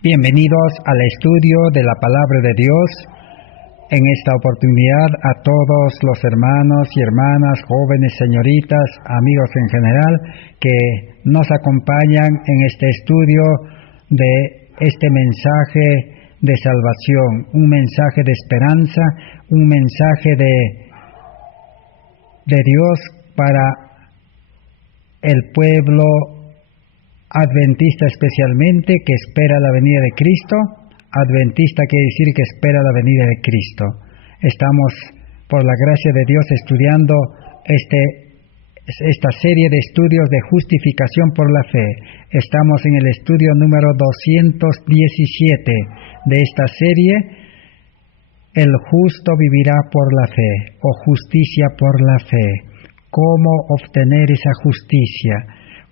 Bienvenidos al estudio de la Palabra de Dios. En esta oportunidad a todos los hermanos y hermanas, jóvenes, señoritas, amigos en general, que nos acompañan en este estudio de este mensaje de salvación, un mensaje de esperanza, un mensaje de Dios para el pueblo adventista especialmente, que espera la venida de Cristo. Adventista quiere decir que espera la venida de Cristo. Estamos, por la gracia de Dios, estudiando esta serie de estudios de justificación por la fe. Estamos en el estudio número 217 de esta serie, El justo vivirá por la fe, o justicia por la fe. Cómo obtener esa justicia,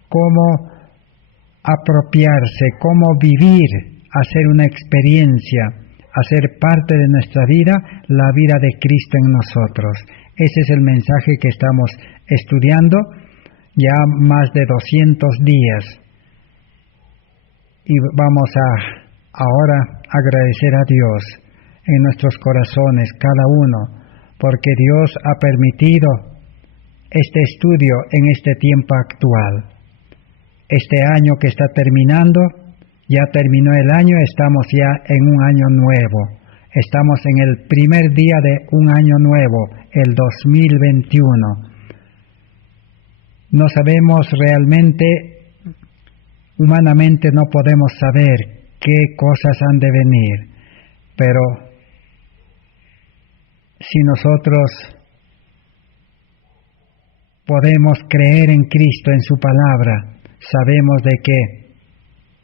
cómo apropiarse, cómo vivir, hacer una experiencia, hacer parte de nuestra vida, la vida de Cristo en nosotros. Ese es el mensaje que estamos estudiando ya más de 200 días. Y vamos ahora agradecer a Dios en nuestros corazones, cada uno, porque Dios ha permitido este estudio en este tiempo actual. Este año que está terminando, ya terminó el año, estamos ya en un año nuevo. Estamos en el primer día de un año nuevo, el 2021. No sabemos realmente, humanamente no podemos saber qué cosas han de venir, pero si nosotros podemos creer en Cristo, en su palabra, sabemos de que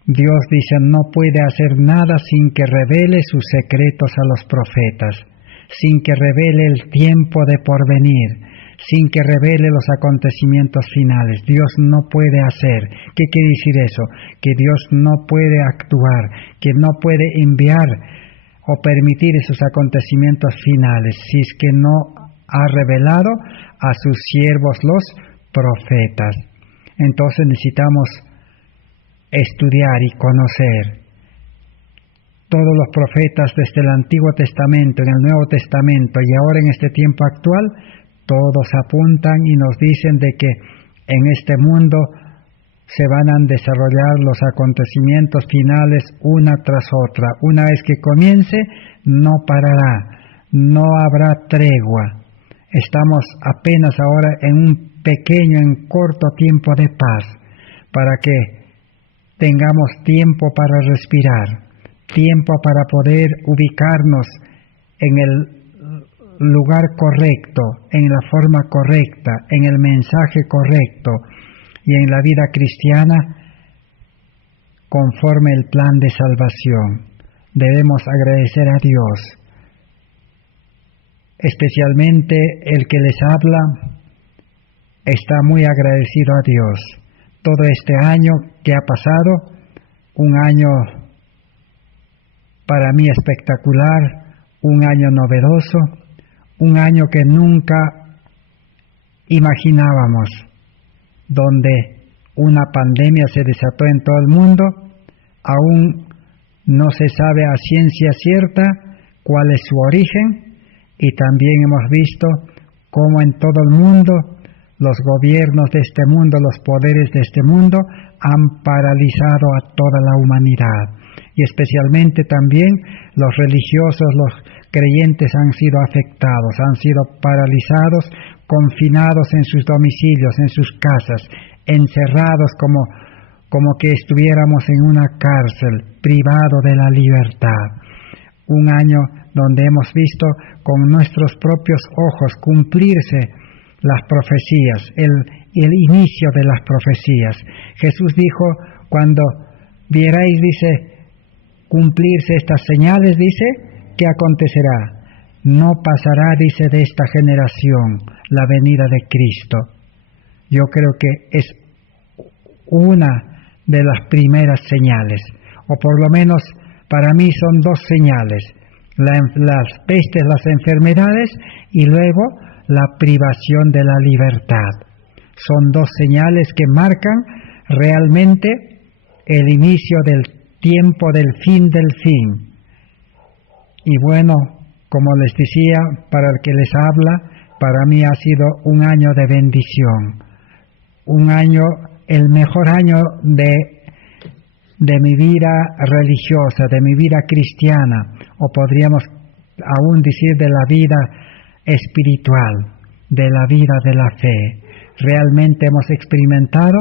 Dios dice no puede hacer nada sin que revele sus secretos a los profetas, sin que revele el tiempo de porvenir, sin que revele los acontecimientos finales. Dios no puede hacer. ¿Qué quiere decir eso? Que Dios no puede actuar, que no puede enviar o permitir esos acontecimientos finales si es que no ha revelado a sus siervos los profetas. Entonces necesitamos estudiar y conocer. Todos los profetas desde el Antiguo Testamento, en el Nuevo Testamento y ahora en este tiempo actual, todos apuntan y nos dicen de que en este mundo se van a desarrollar los acontecimientos finales una tras otra. Una vez que comience, no parará, no habrá tregua. Estamos apenas ahora en un pequeño, en corto tiempo de paz, para que tengamos tiempo para respirar, tiempo para poder ubicarnos en el lugar correcto, en la forma correcta, en el mensaje correcto y en la vida cristiana conforme el plan de salvación. Debemos agradecer a Dios, especialmente el que les habla está muy agradecido a Dios. Todo este año que ha pasado, un año para mí espectacular, un año novedoso, un año que nunca imaginábamos, donde una pandemia se desató en todo el mundo. Aún no se sabe a ciencia cierta cuál es su origen, y también hemos visto cómo en todo el mundo los gobiernos de este mundo, los poderes de este mundo han paralizado a toda la humanidad. Y especialmente también los religiosos, los creyentes han sido afectados, han sido paralizados, confinados en sus domicilios, en sus casas, encerrados como que estuviéramos en una cárcel, privado de la libertad. Un año donde hemos visto con nuestros propios ojos cumplirse las profecías, el inicio de las profecías. Jesús dijo, cuando vierais, dice, cumplirse estas señales, dice, ¿qué acontecerá? No pasará, dice, de esta generación la venida de Cristo. Yo creo que es una de las primeras señales, o por lo menos para mí son dos señales, las pestes, las enfermedades, y luego la privación de la libertad. Son dos señales que marcan realmente el inicio del tiempo del fin del fin. Y bueno, como les decía, para el que les habla, para mí ha sido un año de bendición, un año, el mejor año de mi vida religiosa, de mi vida cristiana, o podríamos aún decir de la vida espiritual, de la vida de la fe. Realmente hemos experimentado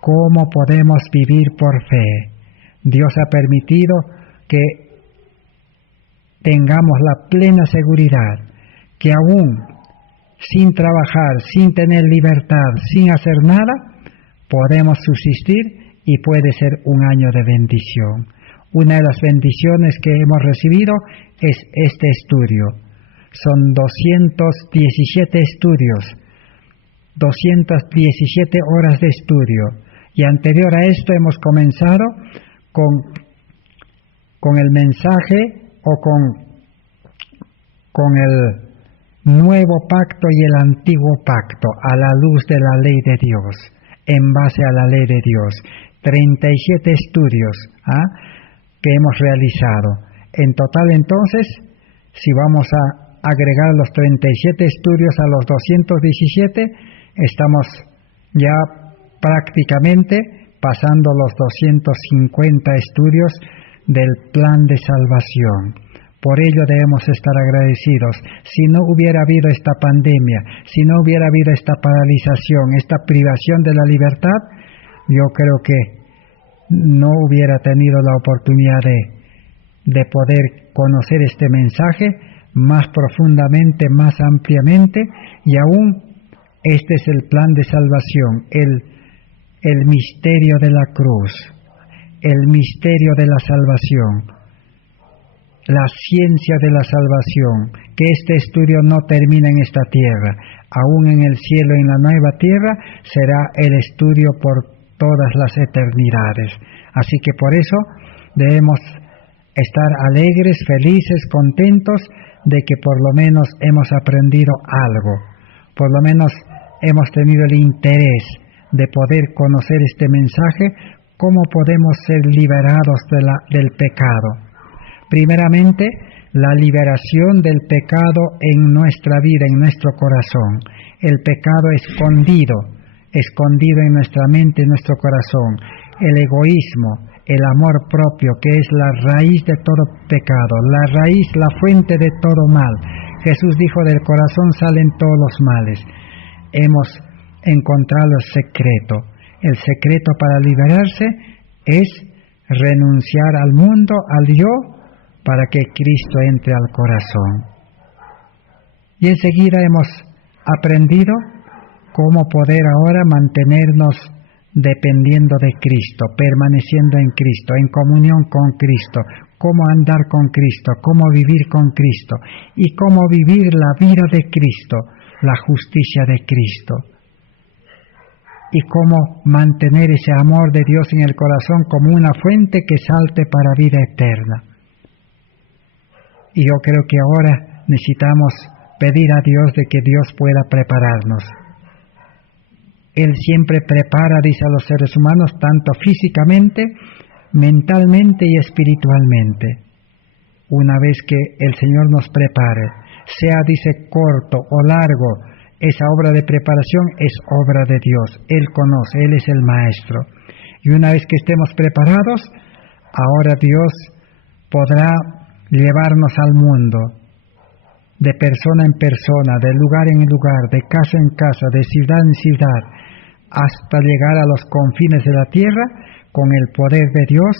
cómo podemos vivir por fe. Dios ha permitido que tengamos la plena seguridad que aún sin trabajar, sin tener libertad, sin hacer nada, podemos subsistir y puede ser un año de bendición. Una de las bendiciones que hemos recibido es este estudio. Son 217 estudios, 217 horas de estudio. Y anterior a esto hemos comenzado con el mensaje o con el nuevo pacto y el antiguo pacto a la luz de la ley de Dios, en base a la ley de Dios. 37 estudios que hemos realizado. En total, entonces, si vamos a agregar los 37 estudios a los 217, estamos ya prácticamente pasando los 250 estudios del plan de salvación. Por ello debemos estar agradecidos. Si no hubiera habido esta pandemia, si no hubiera habido esta paralización, esta privación de la libertad, yo creo que no hubiera tenido la oportunidad de poder conocer este mensaje más profundamente, más ampliamente, y aún este es el plan de salvación, el misterio de la cruz, el misterio de la salvación, la ciencia de la salvación, que este estudio no termina en esta tierra, aún en el cielo, en la nueva tierra, será el estudio por todas las eternidades. Así que por eso debemos estar alegres, felices, contentos de que por lo menos hemos aprendido algo, por lo menos hemos tenido el interés de poder conocer este mensaje, cómo podemos ser liberados del pecado. Primeramente, la liberación del pecado en nuestra vida, en nuestro corazón. El pecado escondido en nuestra mente, en nuestro corazón. El egoísmo, el amor propio, que es la raíz de todo pecado, la raíz, la fuente de todo mal. Jesús dijo, del corazón salen todos los males. Hemos encontrado el secreto. El secreto para liberarse es renunciar al mundo, al yo, para que Cristo entre al corazón. Y enseguida hemos aprendido cómo poder ahora mantenernos dependiendo de Cristo, permaneciendo en Cristo, en comunión con Cristo, cómo andar con Cristo, cómo vivir con Cristo y cómo vivir la vida de Cristo, la justicia de Cristo, y cómo mantener ese amor de Dios en el corazón como una fuente que salte para vida eterna. Y yo creo que ahora necesitamos pedir a Dios de que Dios pueda prepararnos. Él siempre prepara, dice, a los seres humanos, tanto físicamente, mentalmente y espiritualmente. Una vez que el Señor nos prepare, sea, dice, corto o largo, esa obra de preparación es obra de Dios. Él conoce, Él es el Maestro. Y una vez que estemos preparados, ahora Dios podrá llevarnos al mundo, de persona en persona, de lugar en lugar, de casa en casa, de ciudad en ciudad, hasta llegar a los confines de la tierra, con el poder de Dios,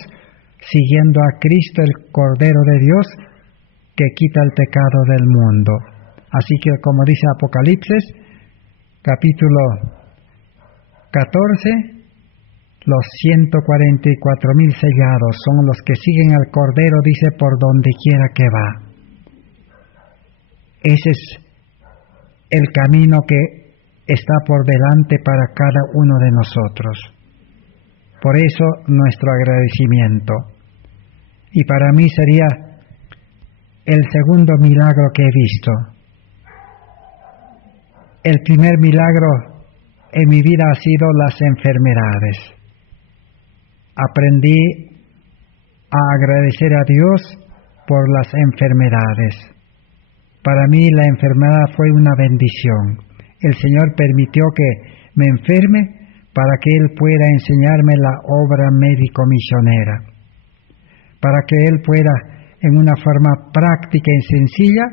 siguiendo a Cristo, el Cordero de Dios, que quita el pecado del mundo. Así que, como dice Apocalipsis, capítulo 14, los 144,000 sellados son los que siguen al Cordero, dice, por donde quiera que va. Ese es el camino que está por delante para cada uno de nosotros. Por eso nuestro agradecimiento. Y para mí sería el segundo milagro que he visto. El primer milagro en mi vida ha sido las enfermedades. Aprendí a agradecer a Dios por las enfermedades. Para mí la enfermedad fue una bendición. El Señor permitió que me enferme para que Él pueda enseñarme la obra médico-misionera, para que Él pueda, en una forma práctica y sencilla,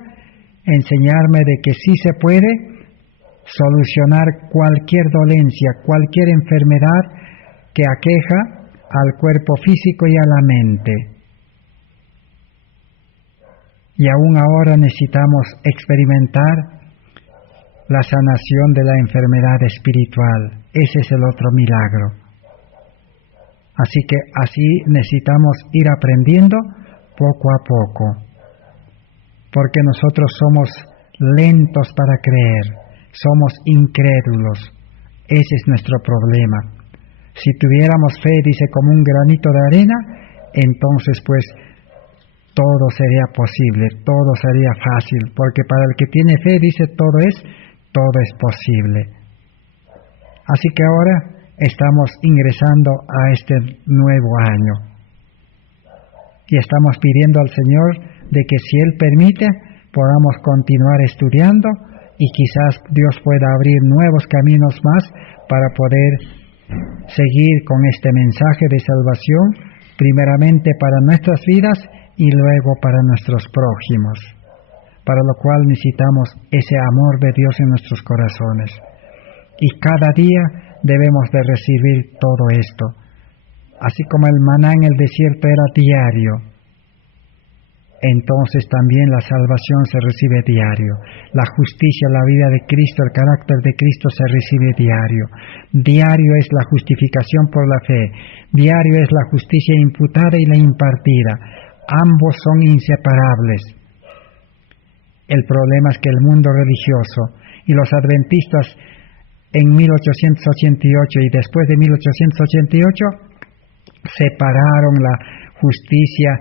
enseñarme de que sí se puede solucionar cualquier dolencia, cualquier enfermedad que aqueja al cuerpo físico y a la mente. Y aún ahora necesitamos experimentar la sanación de la enfermedad espiritual. Ese es el otro milagro. Así que así necesitamos ir aprendiendo poco a poco, porque nosotros somos lentos para creer, somos incrédulos. Ese es nuestro problema. Si tuviéramos fe, dice, como un granito de arena, entonces pues todo sería posible, todo sería fácil, porque para el que tiene fe, dice, todo es posible. Así que ahora estamos ingresando a este nuevo año y estamos pidiendo al Señor de que si Él permite, podamos continuar estudiando y quizás Dios pueda abrir nuevos caminos más para poder seguir con este mensaje de salvación, primeramente para nuestras vidas y luego para nuestros prójimos, para lo cual necesitamos ese amor de Dios en nuestros corazones. Y cada día debemos de recibir todo esto, así como el maná en el desierto era diario. Entonces también la salvación se recibe diario. La justicia, la vida de Cristo, el carácter de Cristo se recibe diario. Diario es la justificación por la fe. Diario es la justicia imputada y la impartida. Ambos son inseparables. El problema es que el mundo religioso y los adventistas en 1888 y después de 1888 separaron la justicia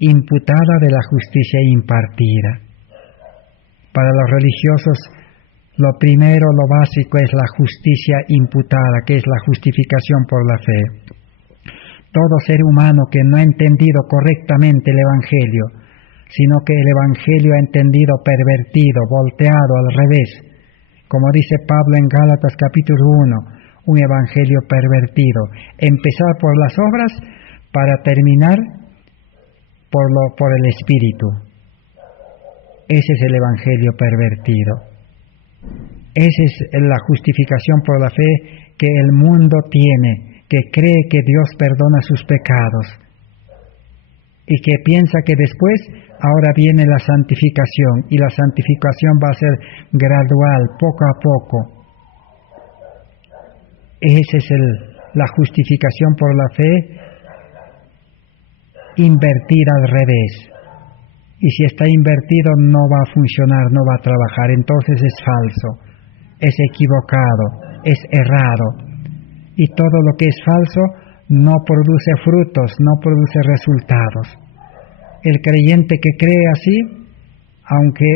imputada de la justicia impartida. Para los religiosos, lo primero, lo básico es la justicia imputada, que es la justificación por la fe. Todo ser humano que no ha entendido correctamente el Evangelio, sino que el Evangelio ha entendido pervertido, volteado al revés, como dice Pablo en Gálatas capítulo 1, un Evangelio pervertido, empezar por las obras para terminar por el Espíritu. Ese es el Evangelio pervertido. Esa es la justificación por la fe que el mundo tiene, que cree que Dios perdona sus pecados y que piensa que después ahora viene la santificación y la santificación va a ser gradual, poco a poco. Esa es la justificación por la fe invertida al revés. Y si está invertido no va a funcionar, no va a trabajar, entonces es falso, es equivocado, es errado. Y todo lo que es falso no produce frutos, no produce resultados. El creyente que cree así, aunque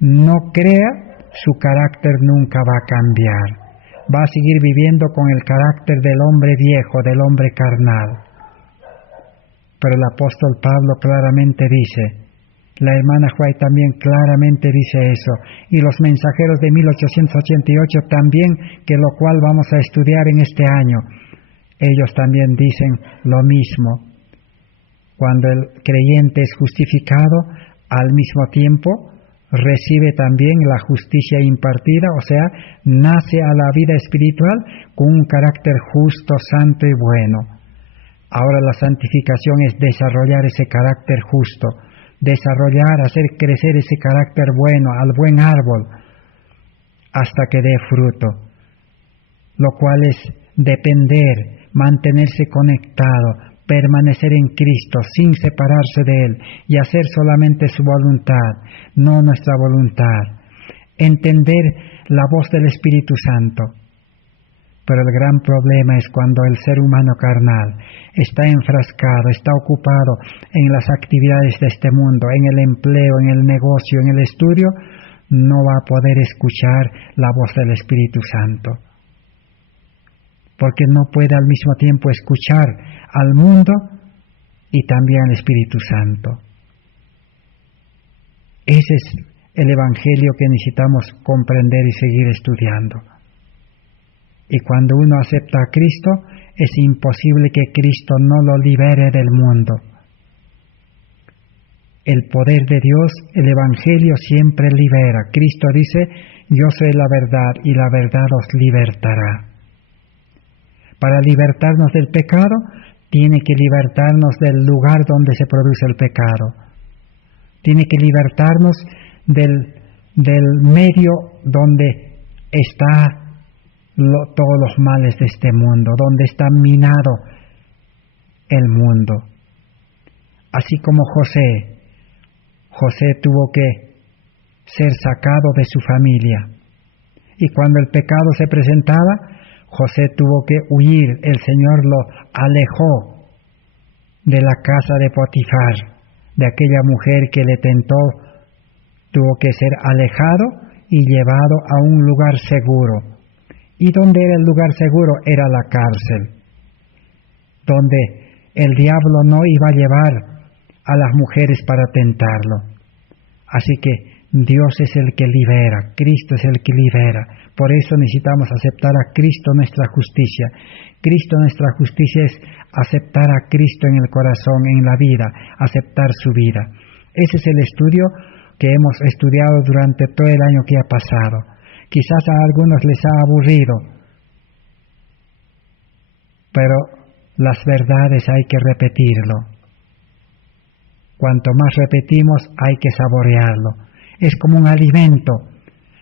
no crea, su carácter nunca va a cambiar. Va a seguir viviendo con el carácter del hombre viejo, del hombre carnal. Pero el apóstol Pablo claramente dice, la hermana White también claramente dice eso, y los mensajeros de 1888 también, que lo cual vamos a estudiar en este año, ellos también dicen lo mismo. Cuando el creyente es justificado, al mismo tiempo recibe también la justicia impartida, o sea, nace a la vida espiritual con un carácter justo, santo y bueno. Ahora la santificación es desarrollar ese carácter justo, desarrollar, hacer crecer ese carácter bueno, al buen árbol, hasta que dé fruto, lo cual es depender, mantenerse conectado, permanecer en Cristo sin separarse de Él y hacer solamente su voluntad, no nuestra voluntad. Entender la voz del Espíritu Santo. Pero el gran problema es cuando el ser humano carnal está enfrascado, está ocupado en las actividades de este mundo, en el empleo, en el negocio, en el estudio, no va a poder escuchar la voz del Espíritu Santo. Porque no puede al mismo tiempo escuchar al mundo y también al Espíritu Santo. Ese es el Evangelio que necesitamos comprender y seguir estudiando. Y cuando uno acepta a Cristo, es imposible que Cristo no lo libere del mundo. El poder de Dios, el Evangelio siempre libera. Cristo dice, yo soy la verdad y la verdad os libertará. Para libertarnos del pecado, tiene que libertarnos del lugar donde se produce el pecado. Tiene que libertarnos del medio donde está todos los males de este mundo, donde está minado el mundo. Así como José tuvo que ser sacado de su familia. Y cuando el pecado se presentaba, José tuvo que huir. El Señor lo alejó de la casa de Potifar, de aquella mujer que le tentó. Tuvo que ser alejado y llevado a un lugar seguro. ¿Y dónde era el lugar seguro? Era la cárcel, donde el diablo no iba a llevar a las mujeres para tentarlo. Así que Dios es el que libera, Cristo es el que libera. Por eso necesitamos aceptar a Cristo nuestra justicia. Cristo nuestra justicia es aceptar a Cristo en el corazón, en la vida, aceptar su vida. Ese es el estudio que hemos estudiado durante todo el año que ha pasado. Quizás a algunos les ha aburrido, pero las verdades hay que repetirlo. Cuanto más repetimos, hay que saborearlo. Es como un alimento.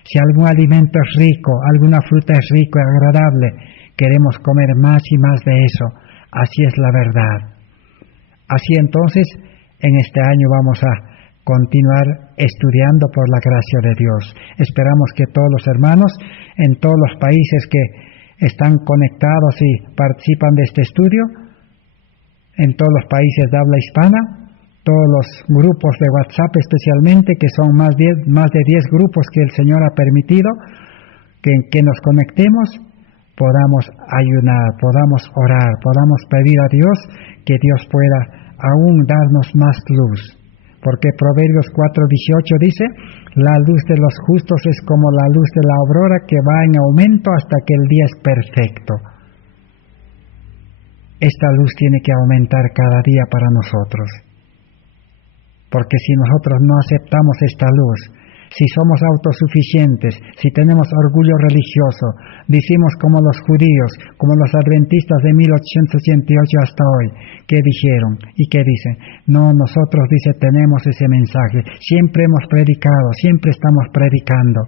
Si algún alimento es rico, alguna fruta es rico y agradable, queremos comer más y más de eso. Así es la verdad. Así entonces, en este año vamos a continuar estudiando por la gracia de Dios. Esperamos que todos los hermanos en todos los países que están conectados y participan de este estudio, en todos los países de habla hispana, todos los grupos de WhatsApp especialmente, que son más de 10 grupos que el Señor ha permitido que nos conectemos, podamos ayunar, podamos orar, podamos pedir a Dios que Dios pueda aún darnos más luz. Porque Proverbios 4:18 dice, la luz de los justos es como la luz de la aurora que va en aumento hasta que el día es perfecto. Esta luz tiene que aumentar cada día para nosotros. Porque si nosotros no aceptamos esta luz, si somos autosuficientes, si tenemos orgullo religioso, decimos como los judíos, como los adventistas de 1888 hasta hoy, ¿qué dijeron? ¿Y qué dicen? No, nosotros, dice, tenemos ese mensaje, siempre hemos predicado, siempre estamos predicando.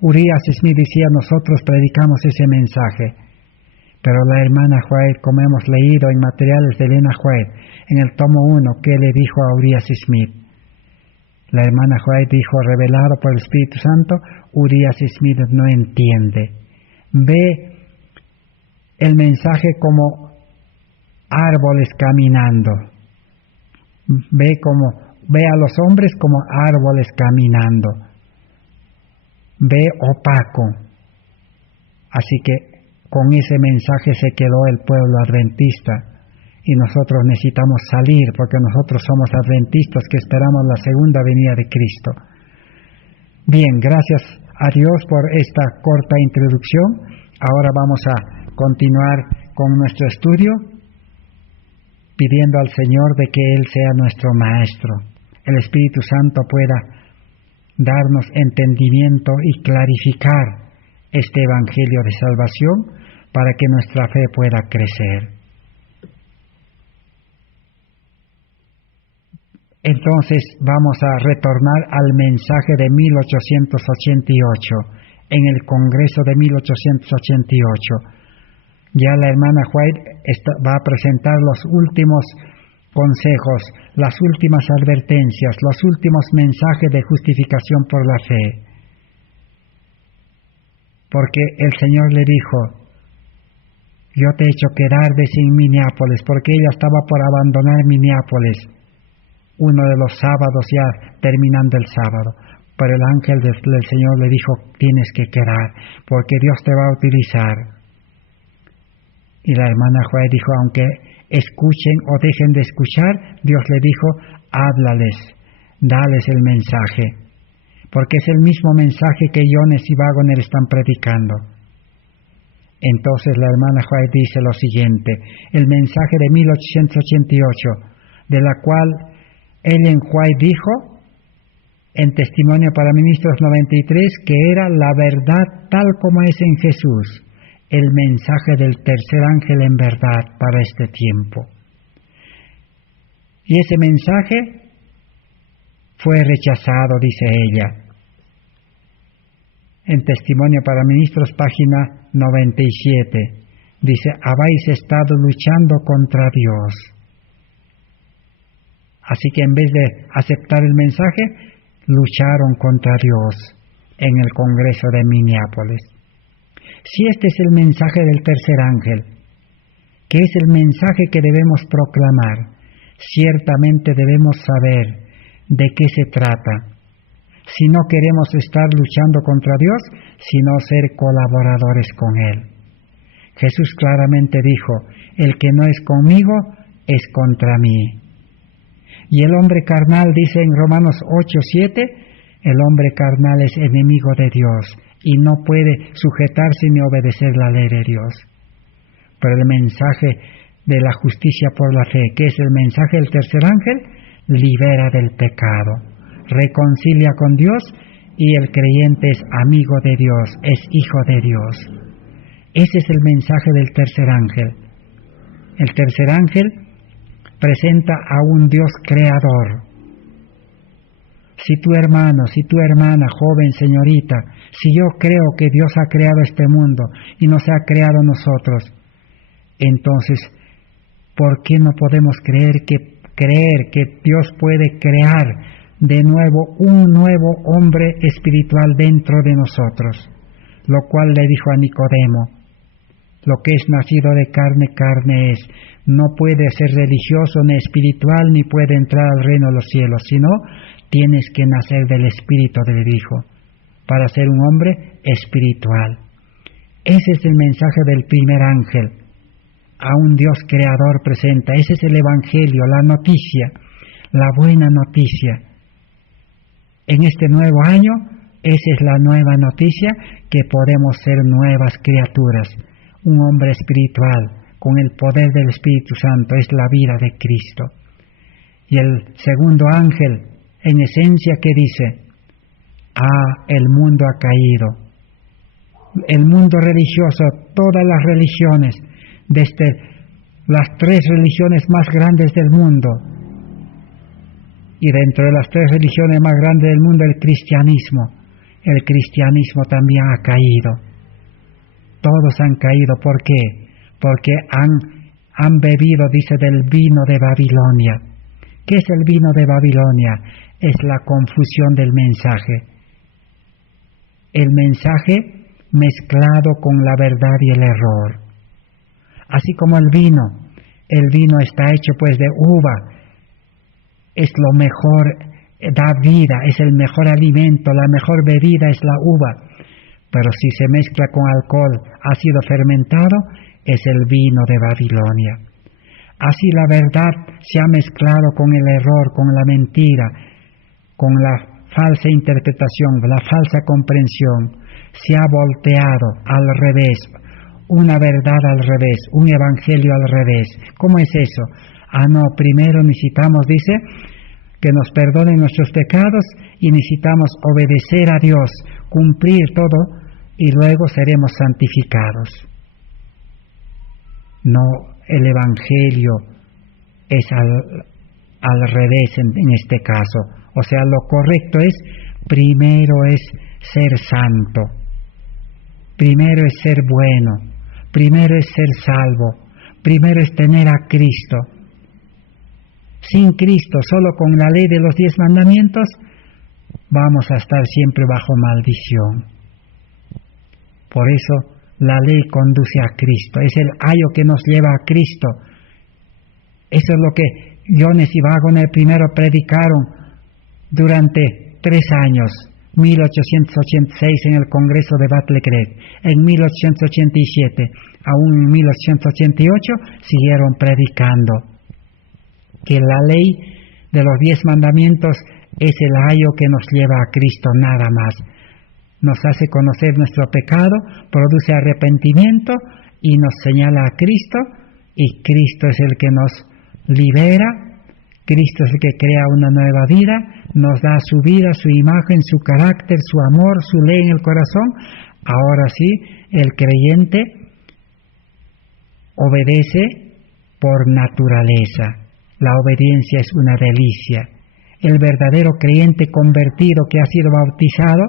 Urias Smith decía, nosotros predicamos ese mensaje. Pero la hermana White, como hemos leído en materiales de Elena White, en el tomo 1, ¿qué le dijo a Urias Smith? La hermana White dijo, revelado por el Espíritu Santo, Urias Smith no entiende. Ve el mensaje como árboles caminando. Ve a los hombres como árboles caminando. Ve opaco. Así que con ese mensaje se quedó el pueblo adventista. Y nosotros necesitamos salir porque nosotros somos adventistas que esperamos la segunda venida de Cristo. Bien, gracias a Dios por esta corta introducción. Ahora vamos a continuar con nuestro estudio pidiendo al Señor de que Él sea nuestro Maestro. El Espíritu Santo pueda darnos entendimiento y clarificar este Evangelio de salvación para que nuestra fe pueda crecer. Entonces vamos a retornar al mensaje de 1888, en el Congreso de 1888. Ya la hermana White va a presentar los últimos consejos, las últimas advertencias, los últimos mensajes de justificación por la fe. Porque el Señor le dijo, yo te he hecho quedar en Minneapolis, porque ella estaba por abandonar Minneapolis, uno de los sábados ya terminando el sábado. Pero el ángel del Señor le dijo, tienes que quedar, porque Dios te va a utilizar. Y la hermana White dijo, aunque escuchen o dejen de escuchar, Dios le dijo, háblales, dales el mensaje, porque es el mismo mensaje que Jones y Waggoner están predicando. Entonces la hermana White dice lo siguiente, el mensaje de 1888, de la cual Ellen White dijo, en Testimonio para Ministros 93, que era la verdad tal como es en Jesús, el mensaje del tercer ángel en verdad para este tiempo. Y ese mensaje fue rechazado, dice ella. En Testimonio para Ministros, página 97, dice, habéis estado luchando contra Dios. Así que en vez de aceptar el mensaje, lucharon contra Dios en el Congreso de Minneapolis. Si este es el mensaje del tercer ángel, que es el mensaje que debemos proclamar, ciertamente debemos saber de qué se trata. Si no queremos estar luchando contra Dios, sino ser colaboradores con Él. Jesús claramente dijo, el que no es conmigo, es contra mí. Y el hombre carnal, dice en Romanos 8:7, el hombre carnal es enemigo de Dios y no puede sujetarse ni obedecer la ley de Dios. Pero el mensaje de la justicia por la fe, que es el mensaje del tercer ángel, libera del pecado, reconcilia con Dios y el creyente es amigo de Dios, es hijo de Dios. Ese es el mensaje del tercer ángel. El tercer ángel presenta a un Dios creador. Si tu hermano, si tu hermana, joven, señorita, si yo creo que Dios ha creado este mundo y nos ha creado nosotros, entonces, ¿por qué no podemos creer que Dios puede crear de nuevo un nuevo hombre espiritual dentro de nosotros? Lo cual le dijo a Nicodemo, lo que es nacido de carne, carne es. No puede ser religioso ni espiritual ni puede entrar al reino de los cielos, sino tienes que nacer del Espíritu del Hijo para ser un hombre espiritual. Ese es el mensaje del primer ángel. A un Dios creador presenta. Ese es el Evangelio, la noticia, la buena noticia. En este nuevo año, esa es la nueva noticia, que podemos ser nuevas criaturas. Un hombre espiritual, con el poder del Espíritu Santo, es la vida de Cristo. Y el segundo ángel, en esencia, ¿qué dice? El mundo ha caído. El mundo religioso, todas las religiones, desde las 3 religiones más grandes del mundo, y dentro de las 3 religiones más grandes del mundo, el cristianismo también ha caído. Todos han caído. ¿Por qué? Porque han bebido, dice, del vino de Babilonia. ¿Qué es el vino de Babilonia? Es la confusión del mensaje. El mensaje mezclado con la verdad y el error. Así como el vino está hecho pues de uva, es lo mejor, da vida, es el mejor alimento, la mejor bebida es la uva. Pero si se mezcla con alcohol, ha sido fermentado, es el vino de Babilonia. Así la verdad se ha mezclado con el error, con la mentira, con la falsa interpretación, la falsa comprensión. Se ha volteado al revés, una verdad al revés, un evangelio al revés. ¿Cómo es eso? No, primero necesitamos, dice, que nos perdonen nuestros pecados y necesitamos obedecer a Dios, cumplir todo y luego seremos santificados. No, el evangelio es al revés en este caso. O sea, lo correcto es, primero es ser santo, primero es ser bueno, primero es ser salvo, primero es tener a Cristo. Sin Cristo, solo con la ley de los 10 mandamientos, vamos a estar siempre bajo maldición. Por eso la ley conduce a Cristo, es el ayo que nos lleva a Cristo. Eso es lo que Jones y Waggoner primero predicaron durante 3 años, 1886 en el Congreso de Batlecrec, en 1887, aún en 1888, siguieron predicando que la ley de los 10 mandamientos es el ayo que nos lleva a Cristo, nada más. Nos hace conocer nuestro pecado, produce arrepentimiento y nos señala a Cristo, y Cristo es el que nos libera, Cristo es el que crea una nueva vida, nos da su vida, su imagen, su carácter, su amor, su ley en el corazón. Ahora sí, el creyente obedece por naturaleza. La obediencia es una delicia. El verdadero creyente convertido que ha sido bautizado,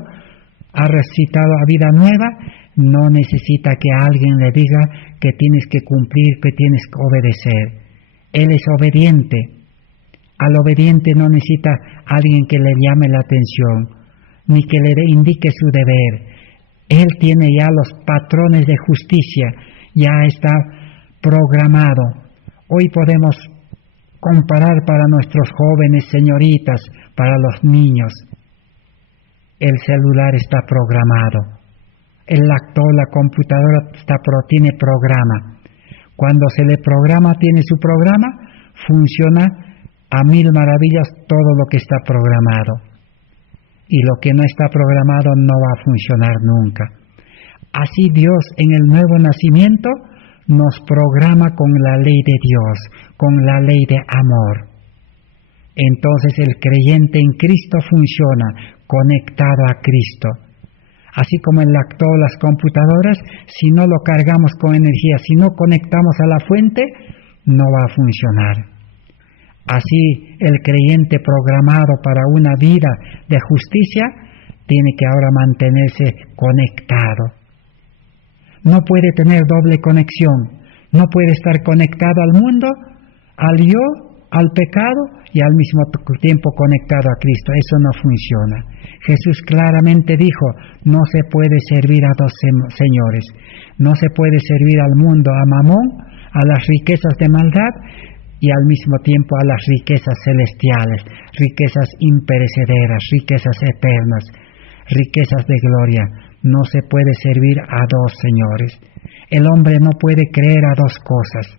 ha resucitado a vida nueva, no necesita que alguien le diga que tienes que cumplir, que tienes que obedecer. Él es obediente. Al obediente no necesita alguien que le llame la atención, ni que le indique su deber. Él tiene ya los patrones de justicia, ya está programado. Hoy podemos comparar para nuestros jóvenes, señoritas, para los niños. El celular está programado. El laptop, la computadora tiene programa. Cuando se le programa, tiene su programa, funciona a mil maravillas todo lo que está programado. Y lo que no está programado no va a funcionar nunca. Así Dios en el nuevo nacimiento nos programa con la ley de Dios, con la ley de amor. Entonces el creyente en Cristo funciona conectado a Cristo. Así como el laptop, las computadoras, si no lo cargamos con energía, si no conectamos a la fuente, no va a funcionar. Así el creyente programado para una vida de justicia tiene que ahora mantenerse conectado. No puede tener doble conexión, no puede estar conectado al mundo, al yo, al pecado y al mismo tiempo conectado a Cristo. Eso no funciona. Jesús claramente dijo, no se puede servir a dos señores. No se puede servir al mundo, a Mamón, a las riquezas de maldad y al mismo tiempo a las riquezas celestiales, riquezas imperecederas, riquezas eternas, riquezas de gloria. No se puede servir a dos señores. El hombre no puede creer a dos cosas.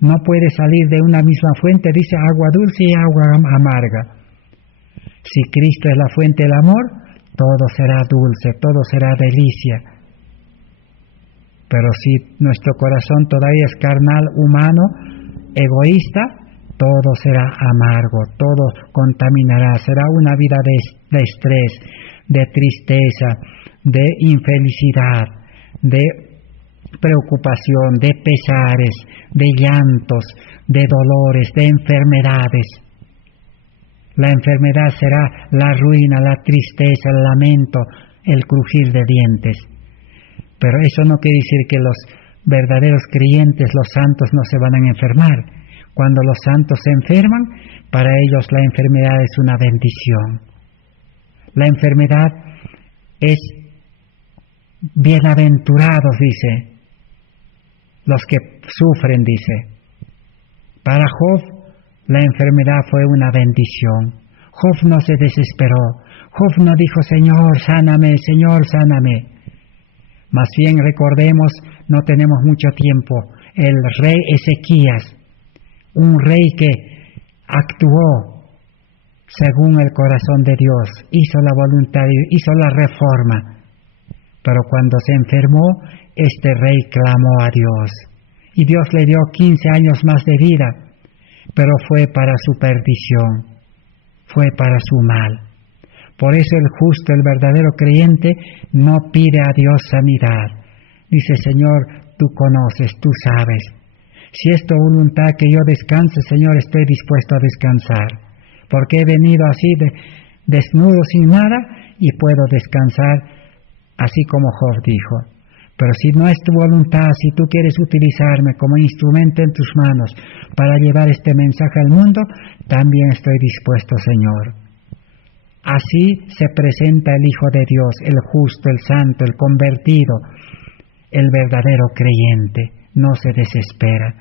No puede salir de una misma fuente, dice agua dulce y agua amarga. Si Cristo es la fuente del amor, todo será dulce, todo será delicia. Pero si nuestro corazón todavía es carnal, humano, egoísta, todo será amargo, todo contaminará, será una vida de estrés, de tristeza, de infelicidad, de preocupación, de pesares, de llantos, de dolores, de enfermedades. La enfermedad será la ruina, la tristeza, el lamento, el crujir de dientes. Pero eso no quiere decir que los verdaderos creyentes, los santos, no se van a enfermar. Cuando los santos se enferman, para ellos la enfermedad es una bendición. La enfermedad es bienaventurados, dice, los que sufren, dice. Para Job, la enfermedad fue una bendición. Job no se desesperó. Job no dijo, Señor, sáname, Señor, sáname. Más bien recordemos, no tenemos mucho tiempo, el rey Ezequías, un rey que actuó según el corazón de Dios, hizo la voluntad, hizo la reforma. Pero cuando se enfermó, este rey clamó a Dios. Y Dios le dio 15 años más de vida, pero fue para su perdición, fue para su mal. Por eso el justo, el verdadero creyente, no pide a Dios sanidad. Dice, Señor, tú conoces, tú sabes. Si es tu voluntad que yo descanse, Señor, estoy dispuesto a descansar. Porque he venido así desnudo, sin nada, y puedo descansar, así como Job dijo. Pero si no es tu voluntad, si tú quieres utilizarme como instrumento en tus manos para llevar este mensaje al mundo, también estoy dispuesto, Señor. Así se presenta el Hijo de Dios, el justo, el santo, el convertido, el verdadero creyente. No se desespera,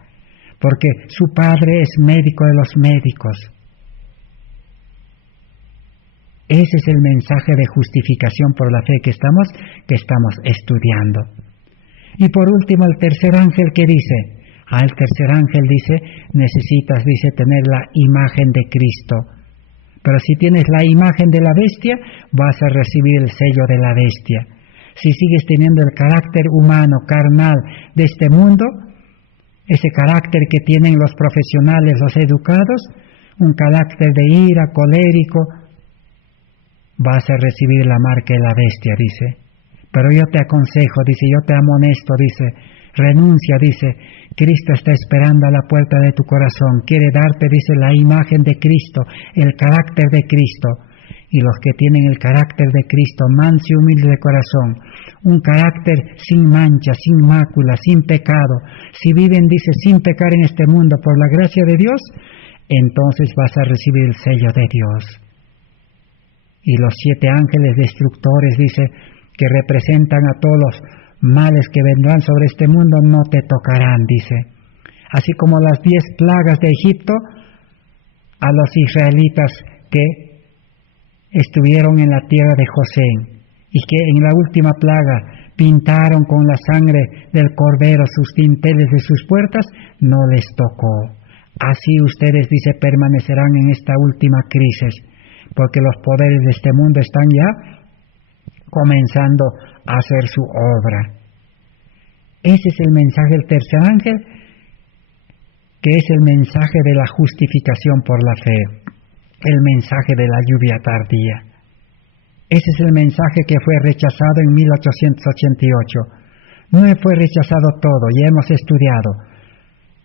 porque su Padre es médico de los médicos. Ese es el mensaje de justificación por la fe que estamos estudiando. Y por último, el tercer ángel, ¿qué dice? El tercer ángel dice, necesitas, tener la imagen de Cristo. Pero si tienes la imagen de la bestia, vas a recibir el sello de la bestia. Si sigues teniendo el carácter humano, carnal de este mundo, ese carácter que tienen los profesionales, los educados, un carácter de ira, colérico, vas a recibir la marca de la bestia, dice. Pero yo te aconsejo, dice, yo te amonesto, dice, renuncia, dice, Cristo está esperando a la puerta de tu corazón, quiere darte, dice, la imagen de Cristo, el carácter de Cristo. Y los que tienen el carácter de Cristo, manso y humilde de corazón, un carácter sin mancha, sin mácula, sin pecado, si viven, dice, sin pecar en este mundo por la gracia de Dios, entonces vas a recibir el sello de Dios. Y los 7 ángeles destructores, dice, que representan a todos los males que vendrán sobre este mundo, no te tocarán, dice. Así como las 10 plagas de Egipto, a los israelitas que estuvieron en la tierra de José, y que en la última plaga pintaron con la sangre del cordero sus dinteles de sus puertas, no les tocó. Así ustedes, dice, permanecerán en esta última crisis, porque los poderes de este mundo están ya comenzando a hacer su obra. Ese es el mensaje del tercer ángel, que es el mensaje de la justificación por la fe, el mensaje de la lluvia tardía. Ese es el mensaje que fue rechazado en 1888. No fue rechazado todo, ya hemos estudiado.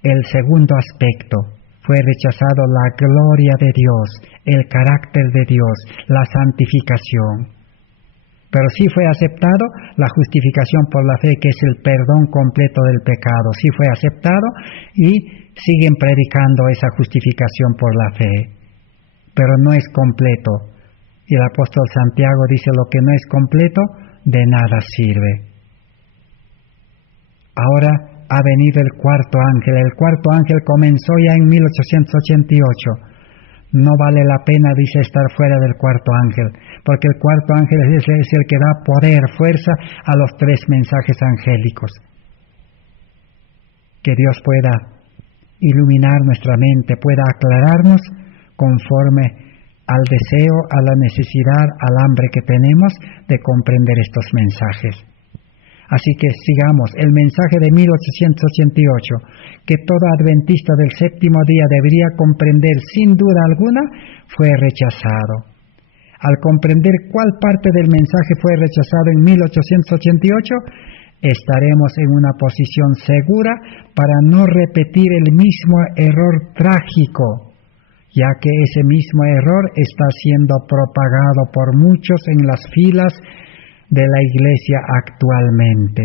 El segundo aspecto, fue rechazado la gloria de Dios, el carácter de Dios, la santificación. Pero sí fue aceptado la justificación por la fe, que es el perdón completo del pecado. Sí fue aceptado y siguen predicando esa justificación por la fe. Pero no es completo. Y el apóstol Santiago dice, lo que no es completo, de nada sirve. Ahora ha venido el cuarto ángel. El cuarto ángel comenzó ya en 1888. No vale la pena, dice, estar fuera del cuarto ángel, porque el cuarto ángel es el que da poder, fuerza a los 3 mensajes angélicos. Que Dios pueda iluminar nuestra mente, pueda aclararnos conforme al deseo, a la necesidad, al hambre que tenemos de comprender estos mensajes. Así que sigamos, el mensaje de 1888, que todo adventista del séptimo día debería comprender sin duda alguna, fue rechazado. Al comprender cuál parte del mensaje fue rechazado en 1888, estaremos en una posición segura para no repetir el mismo error trágico, ya que ese mismo error está siendo propagado por muchos en las filas de la iglesia actualmente.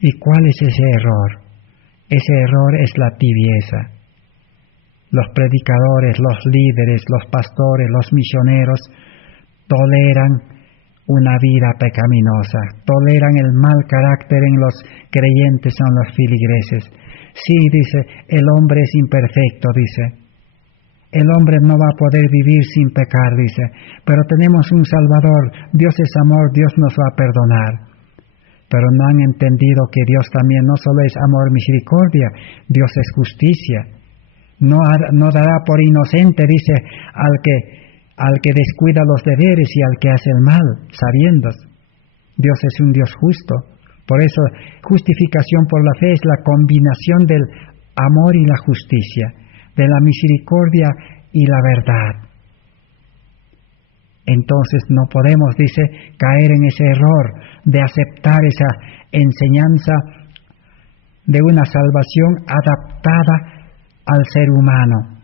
¿Y cuál es ese error? Ese error es la tibieza. Los predicadores, los líderes, los pastores, los misioneros toleran una vida pecaminosa, toleran el mal carácter en los creyentes, en los filigreses. Sí, dice, el hombre es imperfecto, dice. El hombre no va a poder vivir sin pecar, dice, pero tenemos un Salvador, Dios es amor, Dios nos va a perdonar. Pero no han entendido que Dios también no solo es amor, misericordia, Dios es justicia. No dará por inocente, dice, al que descuida los deberes y al que hace el mal, sabiendo. Dios es un Dios justo. Por eso, justificación por la fe es la combinación del amor y la justicia, de la misericordia y la verdad. Entonces no podemos, dice, caer en ese error de aceptar esa enseñanza de una salvación adaptada al ser humano,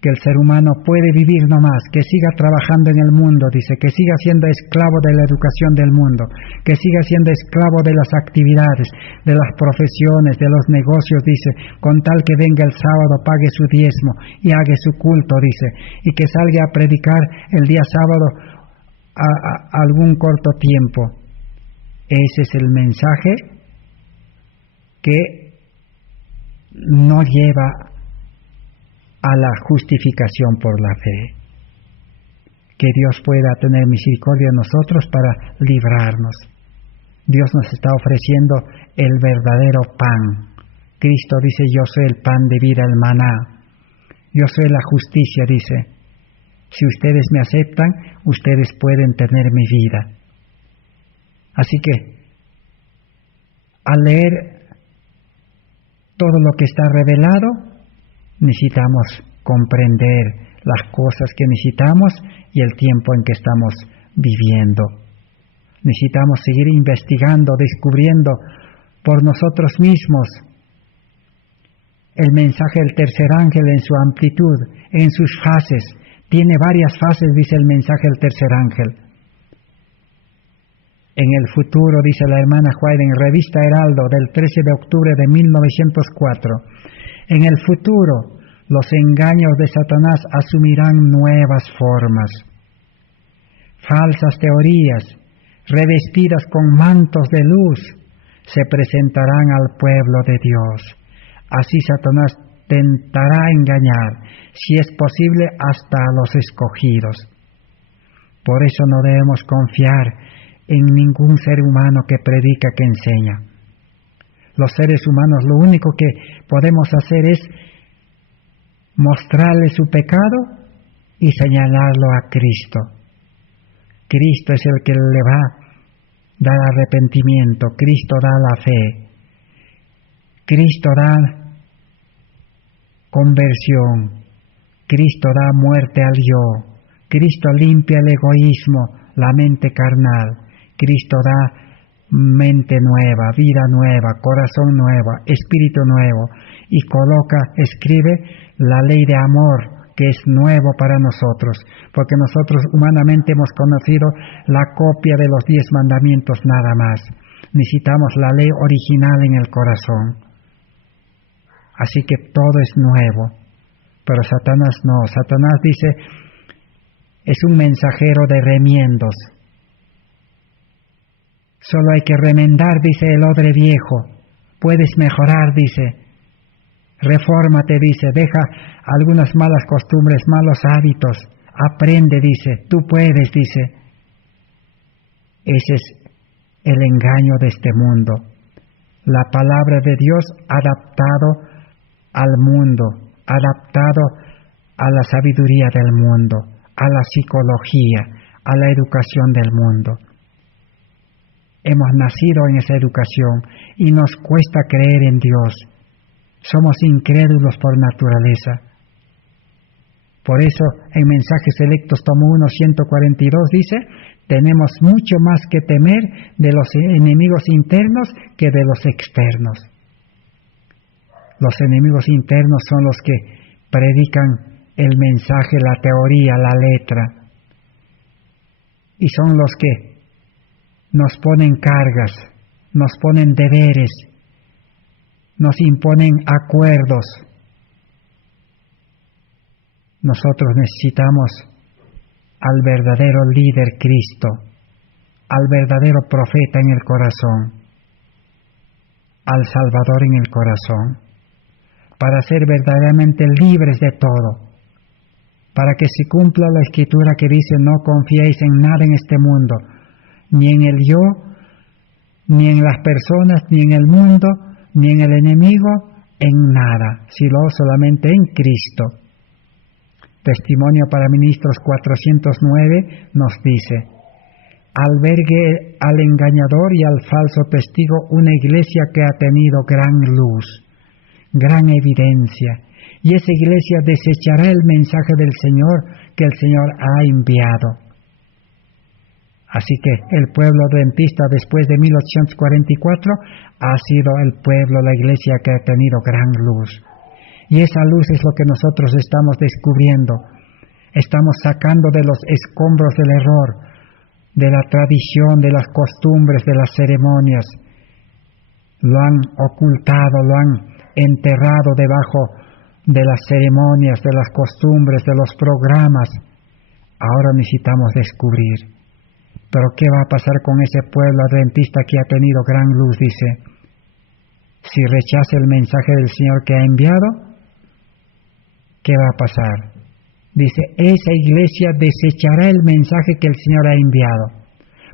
que el ser humano puede vivir nomás, que siga trabajando en el mundo, dice, que siga siendo esclavo de la educación del mundo, que siga siendo esclavo de las actividades, de las profesiones, de los negocios, dice, con tal que venga el sábado, pague su diezmo y haga su culto, dice, y que salga a predicar el día sábado a algún corto tiempo. Ese es el mensaje que no lleva a la justificación por la fe. que Dios pueda tener misericordia de nosotros para librarnos. Dios nos está ofreciendo el verdadero pan. Cristo dice, yo soy el pan de vida, el maná. Yo soy la justicia, dice. Si ustedes me aceptan, ustedes pueden tener mi vida. Así que, al leer todo lo que está revelado, necesitamos comprender las cosas que necesitamos y el tiempo en que estamos viviendo. Necesitamos seguir investigando, descubriendo por nosotros mismos el mensaje del tercer ángel en su amplitud, en sus fases. Tiene varias fases, dice el mensaje del tercer ángel. En el futuro, dice la hermana White en Revista Heraldo del 13 de octubre de 1904, en el futuro los engaños de Satanás asumirán nuevas formas. Falsas teorías, revestidas con mantos de luz, se presentarán al pueblo de Dios. Así Satanás tentará engañar, si es posible, hasta a los escogidos. Por eso no debemos confiar en ningún ser humano que predica, que enseña. Los seres humanos lo único que podemos hacer es mostrarle su pecado y señalarlo a Cristo. Cristo es el que le va a dar arrepentimiento, Cristo da la fe, Cristo da conversión, Cristo da muerte al yo, Cristo limpia el egoísmo, la mente carnal, Cristo da mente nueva, vida nueva, corazón nuevo, espíritu nuevo, y coloca, escribe la ley de amor, que es nuevo para nosotros, porque nosotros humanamente hemos conocido la copia de los 10 mandamientos nada más. Necesitamos la ley original en el corazón. Así que todo es nuevo, pero Satanás no. Satanás dice, es un mensajero de remiendos. Solo hay que remendar, dice, el odre viejo. Puedes mejorar, dice. Refórmate, dice. Deja algunas malas costumbres, malos hábitos. Aprende, dice. Tú puedes, dice. Ese es el engaño de este mundo. La palabra de Dios adaptado al mundo, adaptado a la sabiduría del mundo, a la psicología, a la educación del mundo. Hemos nacido en esa educación y nos cuesta creer en Dios. Somos incrédulos por naturaleza. Por eso, en Mensajes Selectos, tomo 1, 142, dice, tenemos mucho más que temer de los enemigos internos que de los externos. Los enemigos internos son los que predican el mensaje, la teoría, la letra. Y son los que nos ponen cargas, nos ponen deberes, nos imponen acuerdos. Nosotros necesitamos al verdadero líder Cristo, al verdadero profeta en el corazón, al Salvador en el corazón, para ser verdaderamente libres de todo, para que se cumpla la Escritura que dice, no confiéis en nada en este mundo, ni en el yo, ni en las personas, ni en el mundo, ni en el enemigo, en nada, sino solamente en Cristo. Testimonio para Ministros 409 nos dice, albergue al engañador y al falso testigo una iglesia que ha tenido gran luz, gran evidencia, y esa iglesia desechará el mensaje del Señor que el Señor ha enviado. Así que el pueblo adventista después de 1844 ha sido el pueblo, la iglesia que ha tenido gran luz. Y esa luz es lo que nosotros estamos descubriendo. Estamos sacando de los escombros del error, de la tradición, de las costumbres, de las ceremonias. Lo han ocultado, lo han enterrado debajo de las ceremonias, de las costumbres, de los programas. Ahora necesitamos descubrir. Pero ¿qué va a pasar con ese pueblo adventista que ha tenido gran luz? Dice, si rechaza el mensaje del Señor que ha enviado, ¿qué va a pasar? dice, esa iglesia desechará el mensaje que el Señor ha enviado.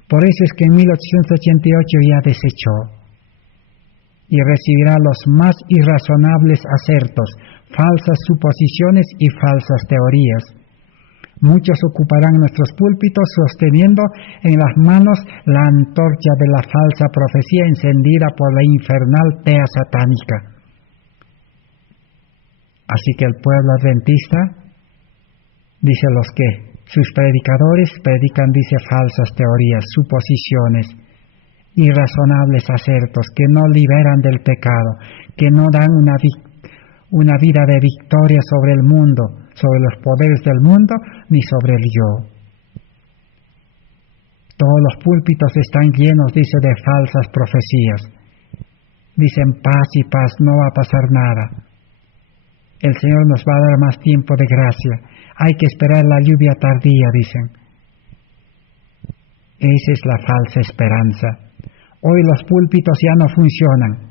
Por eso es que en 1888 ya desechó. Y recibirá los más irrazonables asertos, falsas suposiciones y falsas teorías. Muchos ocuparán nuestros púlpitos sosteniendo en las manos la antorcha de la falsa profecía encendida por la infernal tea satánica. Así que el pueblo adventista, dice los que sus predicadores predican, dice, falsas teorías, suposiciones, irrazonables asertos que no liberan del pecado, que no dan una vida de victoria sobre el mundo, sobre los poderes del mundo, ni sobre el yo. Todos los púlpitos están llenos, dice, de falsas profecías. Dicen paz y paz, no va a pasar nada. El Señor nos va a dar más tiempo de gracia. Hay que esperar la lluvia tardía, dicen. Esa es la falsa esperanza. Hoy los púlpitos ya no funcionan.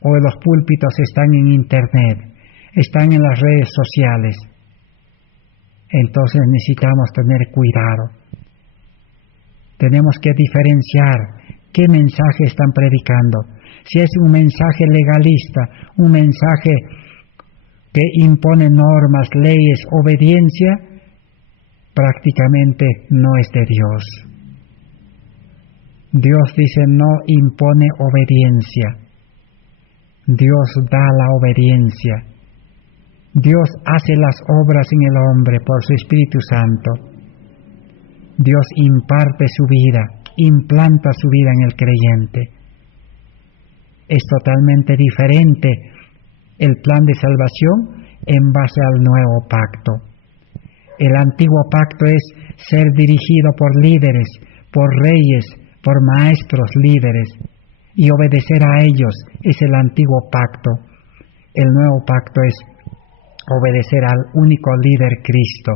Hoy los púlpitos están en Internet, están en las redes sociales. Entonces necesitamos tener cuidado. Tenemos que diferenciar qué mensaje están predicando. Si es un mensaje legalista, un mensaje que impone normas, leyes, obediencia, prácticamente no es de Dios. Dios dice no impone obediencia. Dios da la obediencia. Dios hace las obras en el hombre por su Espíritu Santo. Dios imparte su vida, implanta su vida en el creyente. Es totalmente diferente el plan de salvación en base al nuevo pacto. El antiguo pacto es ser dirigido por líderes, por reyes, por maestros líderes, y obedecer a ellos es el antiguo pacto. El nuevo pacto es obedecer al único líder, Cristo.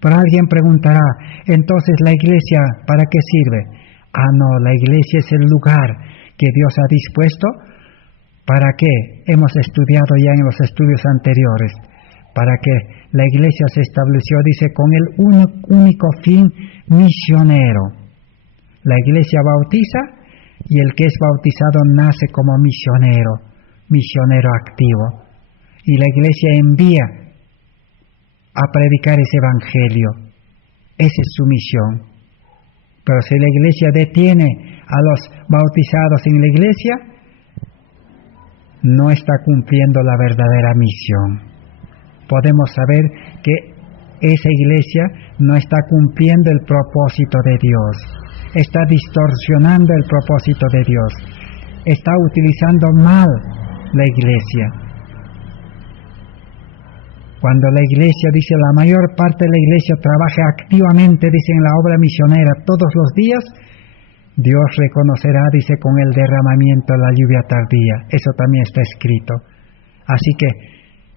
Pero alguien preguntará, entonces ¿la iglesia para qué sirve? No, la iglesia es el lugar que Dios ha dispuesto. ¿Para qué? Hemos estudiado ya en los estudios anteriores. Para que la iglesia se estableció, dice, con el único fin misionero. La iglesia bautiza y el que es bautizado nace como misionero activo. Y la iglesia envía a predicar ese evangelio. Esa es su misión. Pero si la iglesia detiene a los bautizados en la iglesia, no está cumpliendo la verdadera misión. Podemos saber que esa iglesia no está cumpliendo el propósito de Dios. Está distorsionando el propósito de Dios. Está utilizando mal la iglesia. Cuando la iglesia, dice, la mayor parte de la iglesia trabaja activamente, dice, en la obra misionera todos los días, Dios reconocerá, dice, con el derramamiento de la lluvia tardía. Eso también está escrito. Así que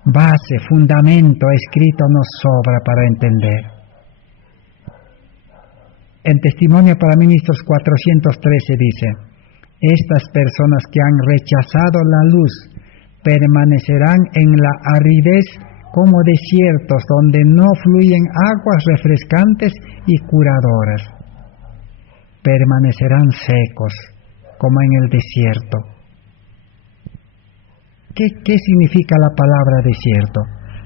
base, fundamento escrito nos sobra para entender. En Testimonio para Ministros 413 dice, estas personas que han rechazado la luz permanecerán en la aridez como desiertos donde no fluyen aguas refrescantes y curadoras. Permanecerán secos como en el desierto. ¿Qué significa la palabra desierto?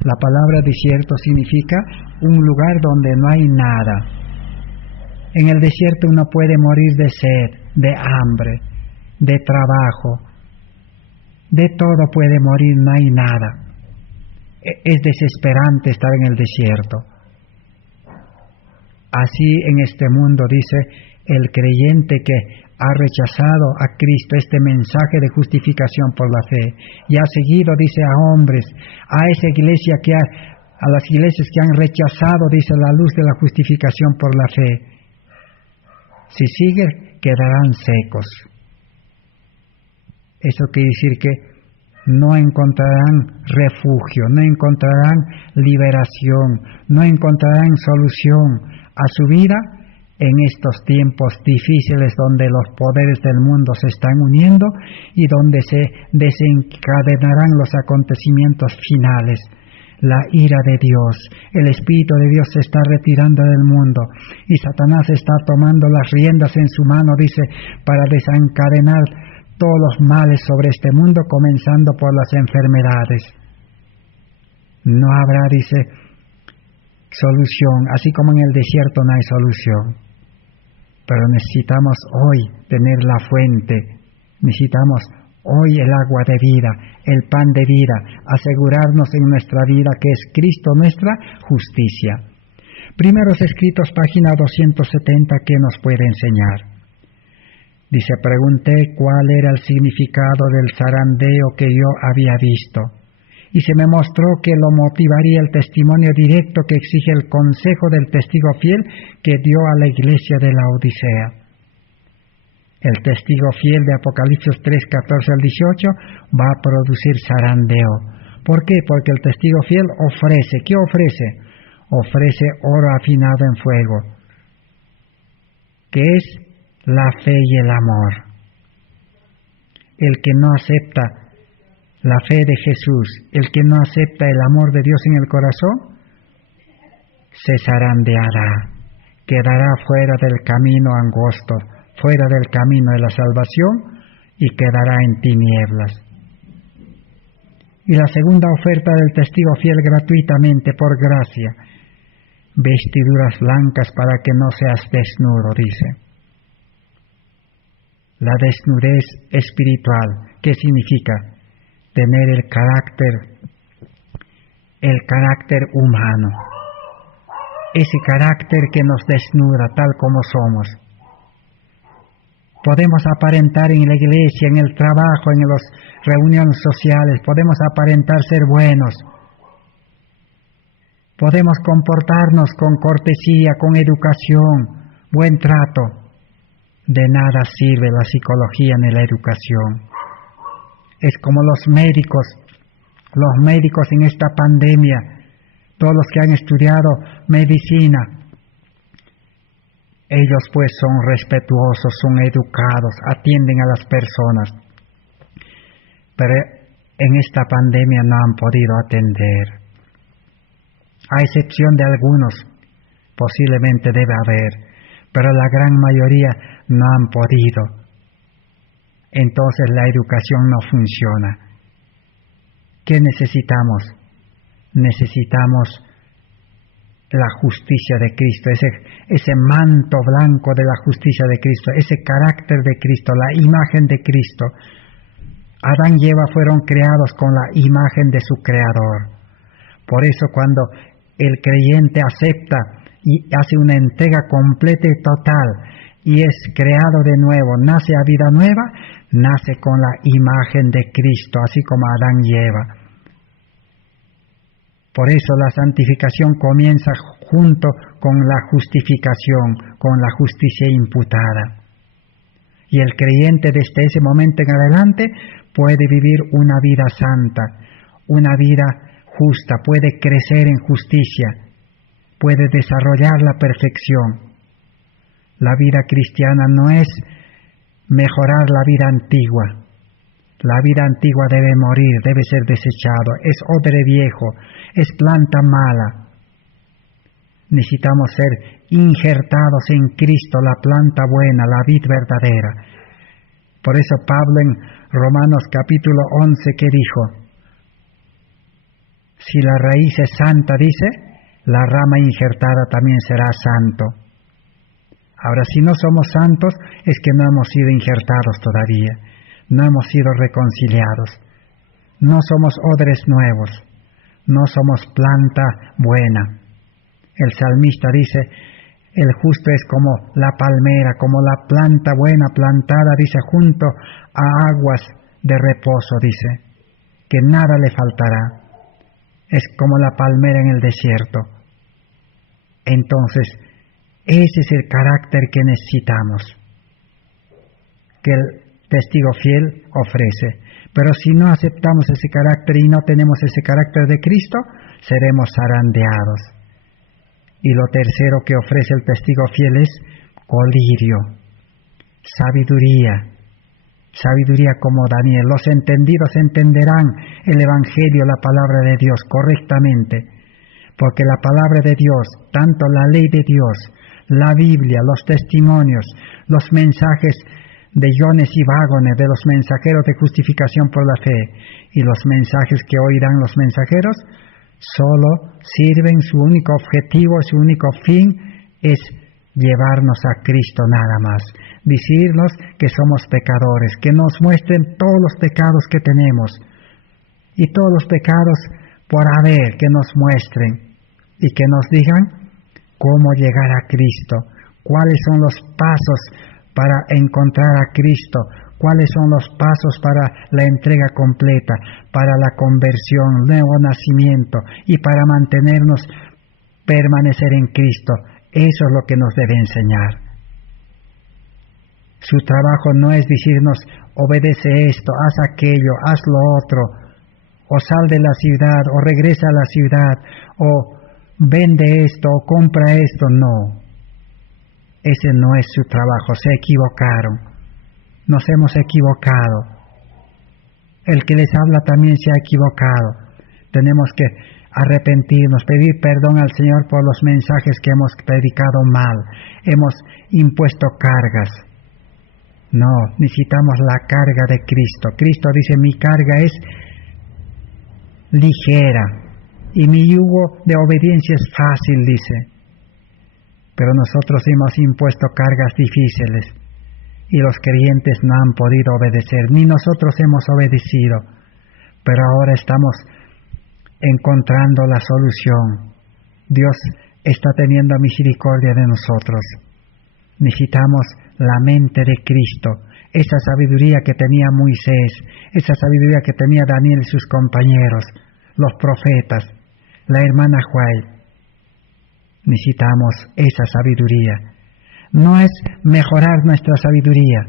La palabra desierto significa un lugar donde no hay nada. En el desierto uno puede morir de sed, de hambre, de trabajo. De todo puede morir, no hay nada. Es desesperante estar en el desierto. Así en este mundo, dice, el creyente que ha rechazado a Cristo, este mensaje de justificación por la fe, y ha seguido, dice, a hombres, a esa iglesia a las iglesias que han rechazado, dice, la luz de la justificación por la fe, si sigue, quedarán secos. Eso quiere decir que no encontrarán refugio, no encontrarán liberación, no encontrarán solución a su vida en estos tiempos difíciles donde los poderes del mundo se están uniendo y donde se desencadenarán los acontecimientos finales, la ira de Dios. El Espíritu de Dios se está retirando del mundo y Satanás está tomando las riendas en su mano, dice, para desencadenar todos los males sobre este mundo, comenzando por las enfermedades. No habrá, dice, solución, así como en el desierto no hay solución. Pero necesitamos hoy tener la fuente, necesitamos hoy el agua de vida, el pan de vida, asegurarnos en nuestra vida que es Cristo nuestra justicia. Primeros Escritos, página 270, ¿qué nos puede enseñar? Dice, pregunté cuál era el significado del zarandeo que yo había visto, y se me mostró que lo motivaría el testimonio directo que exige el consejo del testigo fiel que dio a la iglesia de la Odisea. El testigo fiel de Apocalipsis 3, 14 al 18 va a producir zarandeo. ¿Por qué? Porque el testigo fiel ofrece. ¿Qué ofrece? Ofrece oro afinado en fuego, que es la fe y el amor. El que no acepta la fe de Jesús, el que no acepta el amor de Dios en el corazón, se zarandeará, quedará fuera del camino angosto, fuera del camino de la salvación y quedará en tinieblas. Y la segunda oferta del testigo fiel gratuitamente, por gracia, vestiduras blancas para que no seas desnudo, dice. La desnudez espiritual, ¿qué significa? Tener el carácter humano, ese carácter que nos desnuda tal como somos. Podemos aparentar en la iglesia, en el trabajo, en las reuniones sociales, podemos aparentar ser buenos, podemos comportarnos con cortesía, con educación, buen trato. De nada sirve la psicología ni la educación. Es como los médicos en esta pandemia, todos los que han estudiado medicina, ellos pues son respetuosos, son educados, atienden a las personas, pero en esta pandemia no han podido atender, a excepción de algunos, posiblemente debe haber, pero la gran mayoría no han podido. Entonces la educación no funciona. ¿Qué necesitamos? Necesitamos la justicia de Cristo, ese manto blanco de la justicia de Cristo, ese carácter de Cristo, la imagen de Cristo. Adán y Eva fueron creados con la imagen de su Creador. Por eso cuando el creyente acepta y hace una entrega completa y total, y es creado de nuevo, nace a vida nueva, nace con la imagen de Cristo, así como Adán y Eva. Por eso la santificación comienza junto con la justificación, con la justicia imputada. Y el creyente desde ese momento en adelante puede vivir una vida santa, una vida justa, puede crecer en justicia, puede desarrollar la perfección. La vida cristiana no es mejorar la vida antigua. La vida antigua debe morir, debe ser desechado, es odre viejo, es planta mala. Necesitamos ser injertados en Cristo, la planta buena, la vid verdadera. Por eso Pablo en Romanos capítulo 11, ¿qué dijo? Si la raíz es santa, dice, la rama injertada también será santo. Ahora, si no somos santos, es que no hemos sido injertados todavía, no hemos sido reconciliados, no somos odres nuevos, no somos planta buena. El salmista dice, el justo es como la palmera, como la planta buena plantada, dice, junto a aguas de reposo, dice, que nada le faltará. Es como la palmera en el desierto. Entonces, ese es el carácter que necesitamos, que el testigo fiel ofrece. Pero si no aceptamos ese carácter y no tenemos ese carácter de Cristo, seremos zarandeados. Y lo tercero que ofrece el testigo fiel es colirio, sabiduría, sabiduría como Daniel. Los entendidos entenderán el Evangelio, la palabra de Dios, correctamente, porque la palabra de Dios, tanto la ley de Dios, la Biblia, los testimonios, los mensajes de Jones y Vágones, de los mensajeros de justificación por la fe, y los mensajes que oirán los mensajeros, solo sirven, su único objetivo, su único fin es llevarnos a Cristo nada más, decirnos que somos pecadores, que nos muestren todos los pecados que tenemos, y todos los pecados por haber, que nos muestren, y que nos digan cómo llegar a Cristo, cuáles son los pasos para encontrar a Cristo, cuáles son los pasos para la entrega completa, para la conversión, nuevo nacimiento y para permanecer en Cristo. Eso es lo que nos debe enseñar. Su trabajo no es decirnos, obedece esto, haz aquello, haz lo otro, o sal de la ciudad, o regresa a la ciudad, o vende esto, o compra esto. No. Ese no es su trabajo, se equivocaron. Nos hemos equivocado. El que les habla también se ha equivocado. Tenemos que arrepentirnos, pedir perdón al Señor por los mensajes que hemos predicado mal. Hemos impuesto cargas. No, necesitamos la carga de Cristo. Cristo dice, mi carga es ligera y mi yugo de obediencia es fácil, dice. Pero nosotros hemos impuesto cargas difíciles y los creyentes no han podido obedecer, ni nosotros hemos obedecido. Pero ahora estamos encontrando la solución. Dios está teniendo misericordia de nosotros. Necesitamos la mente de Cristo, esa sabiduría que tenía Moisés, esa sabiduría que tenía Daniel y sus compañeros, los profetas, la hermana Juay. Necesitamos esa sabiduría. No es mejorar nuestra sabiduría,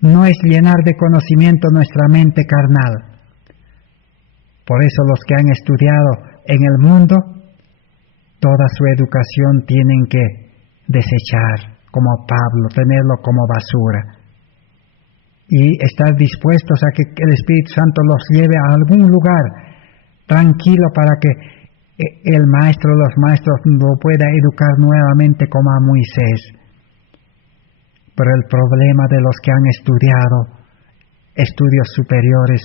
no es llenar de conocimiento nuestra mente carnal. Por eso los que han estudiado en el mundo, toda su educación tienen que desechar, como Pablo, tenerlo como basura. Y estar dispuestos a que el Espíritu Santo los lleve a algún lugar tranquilo para que el maestro, los maestros lo pueda educar nuevamente como a Moisés. Pero el problema de los que han estudiado estudios superiores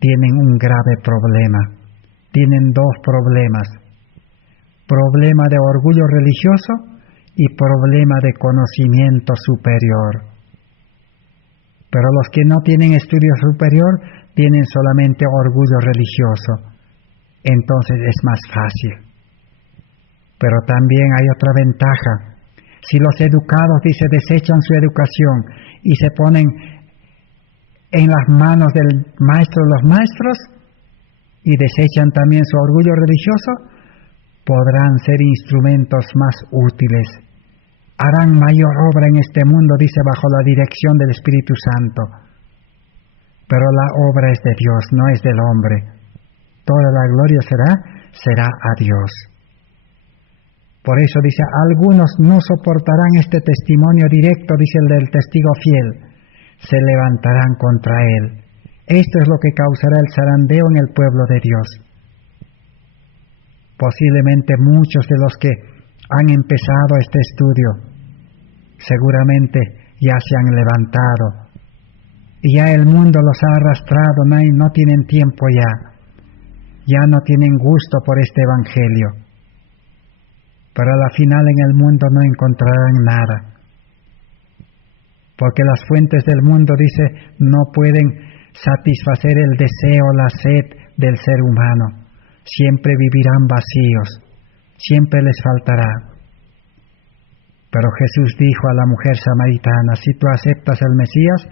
tienen un grave problema. Tienen dos problemas. Problema de orgullo religioso y problema de conocimiento superior. Pero los que no tienen estudio superior tienen solamente orgullo religioso. Entonces es más fácil. Pero también hay otra ventaja. Si los educados, dice, desechan su educación y se ponen en las manos del maestro de los maestros y desechan también su orgullo religioso, podrán ser instrumentos más útiles. Harán mayor obra en este mundo, dice, bajo la dirección del Espíritu Santo. Pero la obra es de Dios, no es del hombre. Toda la gloria será a Dios. Por eso dice, algunos no soportarán este testimonio directo, dice el del testigo fiel, se levantarán contra él. Esto es lo que causará el zarandeo en el pueblo de Dios. Posiblemente muchos de los que han empezado este estudio, seguramente ya se han levantado, y ya el mundo los ha arrastrado, no tienen tiempo ya no tienen gusto por este evangelio. Pero a la final en el mundo no encontrarán nada. Porque las fuentes del mundo, dice, no pueden satisfacer el deseo, la sed del ser humano. Siempre vivirán vacíos, siempre les faltará. Pero Jesús dijo a la mujer samaritana, si tú aceptas el Mesías,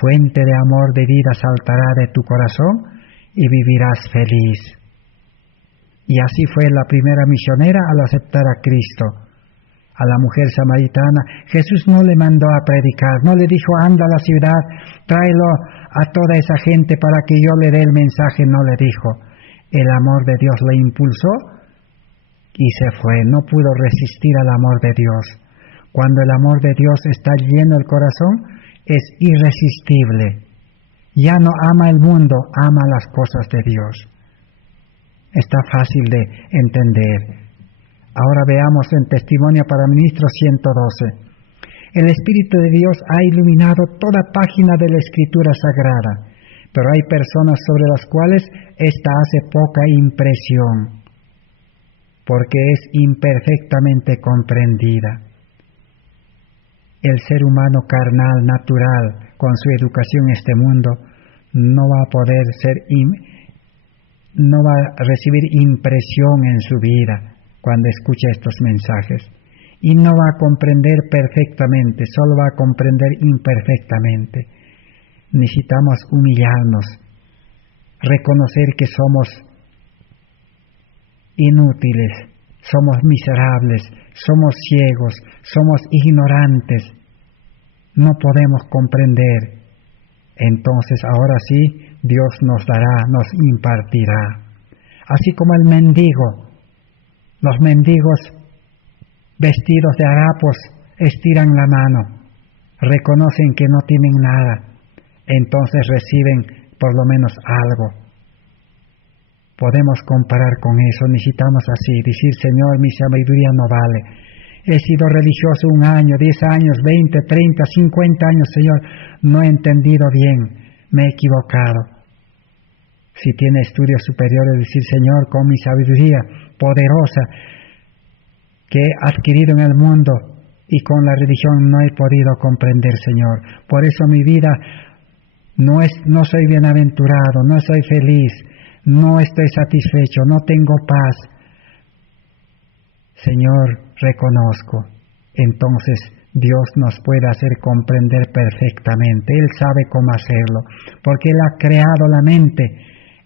fuente de amor de vida saltará de tu corazón y vivirás feliz. Y así fue la primera misionera al aceptar a Cristo. A la mujer samaritana, Jesús no le mandó a predicar, no le dijo, anda a la ciudad, tráelo a toda esa gente para que yo le dé el mensaje, no le dijo. El amor de Dios le impulsó y se fue, no pudo resistir al amor de Dios. Cuando el amor de Dios está lleno el corazón, es irresistible. Ya no ama el mundo, ama las cosas de Dios. Está fácil de entender. Ahora veamos en Testimonio para Ministros 112. El Espíritu de Dios ha iluminado toda página de la Escritura Sagrada, pero hay personas sobre las cuales ésta hace poca impresión, porque es imperfectamente comprendida. El ser humano carnal, natural, con su educación en este mundo, no va a poder no va a recibir impresión en su vida cuando escucha estos mensajes. Y no va a comprender perfectamente, solo va a comprender imperfectamente. Necesitamos humillarnos, reconocer que somos inútiles, somos miserables, somos ciegos, somos ignorantes, no podemos comprender. Entonces ahora sí, Dios nos dará, nos impartirá. Así como el mendigo, los mendigos vestidos de harapos estiran la mano, reconocen que no tienen nada, entonces reciben por lo menos algo. Podemos comparar con eso, necesitamos así, decir, Señor, mi sabiduría no vale. He sido religioso 1 año, 10 años, 20, 30, 50 años, Señor, no he entendido bien, me he equivocado. Si tiene estudios superiores, decir, Señor, con mi sabiduría poderosa que he adquirido en el mundo y con la religión no he podido comprender, Señor. Por eso mi vida no soy bienaventurado, no soy feliz, no estoy satisfecho, no tengo paz. Señor, reconozco. Entonces Dios nos puede hacer comprender perfectamente. Él sabe cómo hacerlo, porque Él ha creado la mente.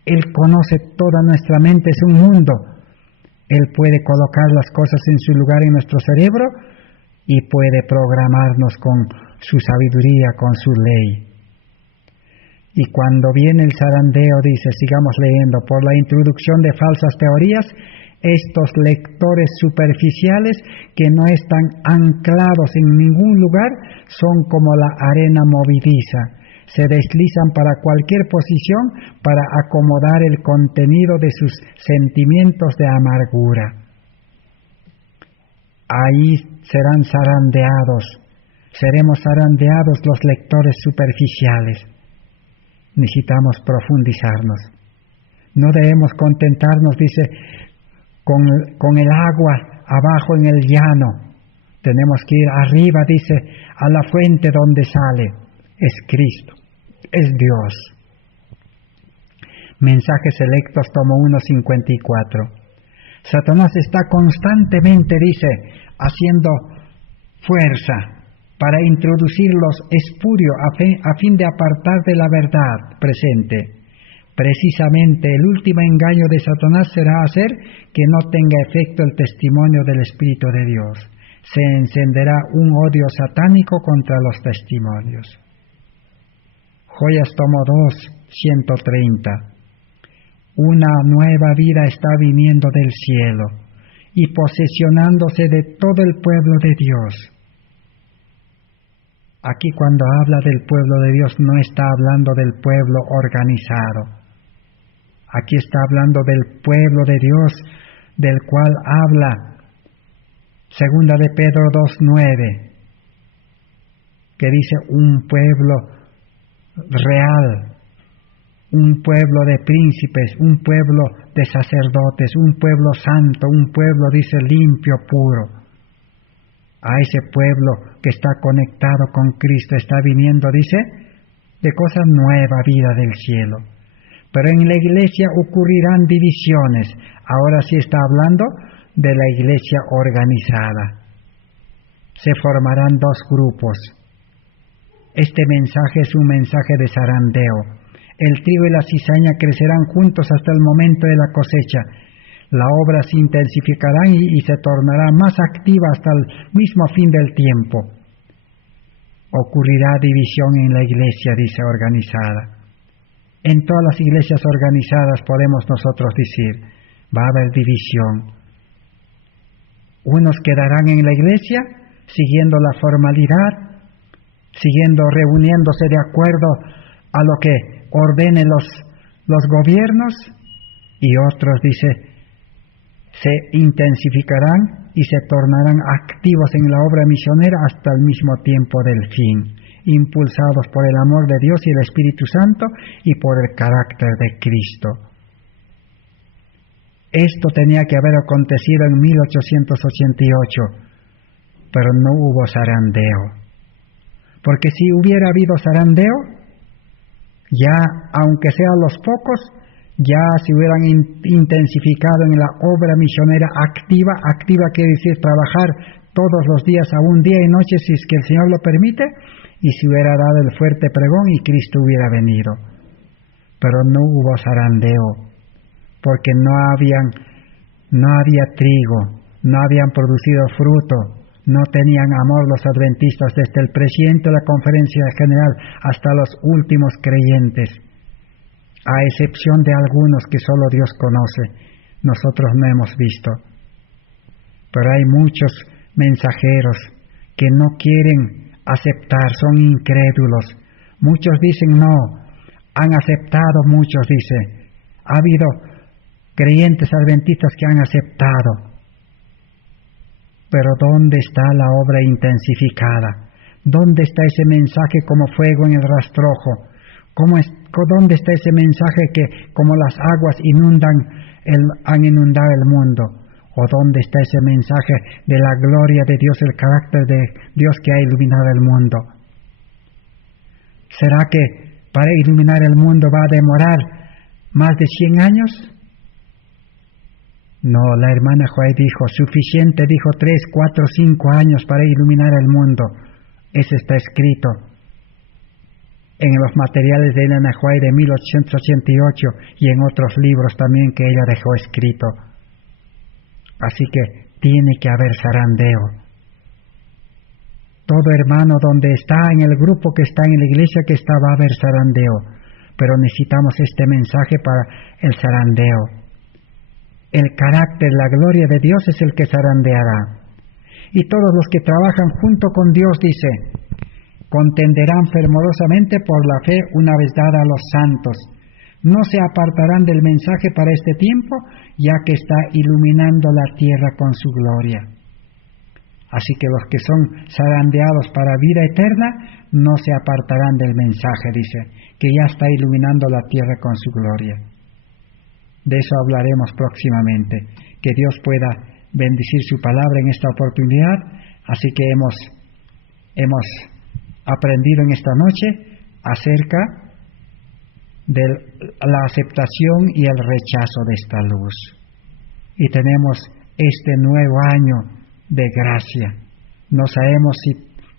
Él conoce toda nuestra mente, es un mundo. Él puede colocar las cosas en su lugar en nuestro cerebro y puede programarnos con su sabiduría, con su ley. Y cuando viene el zarandeo, dice, sigamos leyendo, por la introducción de falsas teorías, estos lectores superficiales que no están anclados en ningún lugar son como la arena movediza. Se deslizan para cualquier posición para acomodar el contenido de sus sentimientos de amargura. Ahí serán seremos zarandeados los lectores superficiales. Necesitamos profundizarnos. No debemos contentarnos, dice, con el agua abajo en el llano. Tenemos que ir arriba, dice, a la fuente donde sale. Es Cristo, es Dios. Mensajes selectos, tomo 1:54. Satanás está constantemente, dice, haciendo fuerza para introducir los espurios a fin de apartar de la verdad presente. Precisamente el último engaño de Satanás será hacer que no tenga efecto el testimonio del Espíritu de Dios. Se encenderá un odio satánico contra los testimonios. Joyas tomo 2, 130. Una nueva vida está viniendo del cielo y posesionándose de todo el pueblo de Dios. Aquí cuando habla del pueblo de Dios no está hablando del pueblo organizado. Aquí está hablando del pueblo de Dios, del cual habla Segunda de Pedro 2:9, que dice un pueblo real, un pueblo de príncipes, un pueblo de sacerdotes, un pueblo santo, un pueblo, dice, limpio, puro. A ese pueblo que está conectado con Cristo está viniendo, dice, de cosas nuevas, vida del cielo. Pero en la iglesia ocurrirán divisiones. Ahora sí está hablando de la iglesia organizada. Se formarán 2 grupos. Este mensaje es un mensaje de zarandeo. El trigo y la cizaña crecerán juntos hasta el momento de la cosecha. La obra se intensificará y se tornará más activa hasta el mismo fin del tiempo. Ocurrirá división en la iglesia, dice, organizada. En todas las iglesias organizadas podemos nosotros decir, va a haber división. Unos quedarán en la iglesia siguiendo la formalidad, siguiendo, reuniéndose de acuerdo a lo que ordenen los gobiernos, y otros, dice, se intensificarán y se tornarán activos en la obra misionera hasta el mismo tiempo del fin, impulsados por el amor de Dios y el Espíritu Santo y por el carácter de Cristo. Esto tenía que haber acontecido en 1888, pero no hubo zarandeo. Porque si hubiera habido zarandeo, ya, aunque sean los pocos, ya se hubieran intensificado en la obra misionera activa. Activa quiere decir trabajar todos los días, aún día y noche, si es que el Señor lo permite, y se hubiera dado el fuerte pregón y Cristo hubiera venido. Pero no hubo zarandeo, porque no había trigo, no habían producido fruto, no tenían amor los adventistas, desde el presidente de la conferencia general hasta los últimos creyentes, a excepción de algunos que solo Dios conoce, nosotros no hemos visto. Pero hay muchos mensajeros que no quieren aceptar, son incrédulos. Muchos dicen no, han aceptado, muchos dice, ha habido creyentes adventistas que han aceptado. Pero ¿dónde está la obra intensificada? ¿Dónde está ese mensaje como fuego en el rastrojo? ¿Dónde está ese mensaje que como las aguas han inundado el mundo? ¿O dónde está ese mensaje de la gloria de Dios, el carácter de Dios que ha iluminado el mundo? ¿Será que para iluminar el mundo va a demorar más de 100 años? No, la hermana White dijo, suficiente, dijo 3, 4, 5 años para iluminar el mundo. Eso está escrito en los materiales de Elena White de 1888 y en otros libros también que ella dejó escrito. Así que tiene que haber zarandeo. Todo hermano donde está, en el grupo que está, en la iglesia que está, va a haber zarandeo. Pero necesitamos este mensaje para el zarandeo. El carácter, la gloria de Dios es el que zarandeará. Y todos los que trabajan junto con Dios, dice, contenderán fervorosamente por la fe una vez dada a los santos. No se apartarán del mensaje para este tiempo, ya que está iluminando la tierra con su gloria. Así que los que son zarandeados para vida eterna, no se apartarán del mensaje, dice, que ya está iluminando la tierra con su gloria. De eso hablaremos próximamente. Que Dios pueda bendecir su palabra en esta oportunidad. Así que hemos aprendido en esta noche acerca de la aceptación y el rechazo de esta luz. Y tenemos este nuevo año de gracia. No sabemos si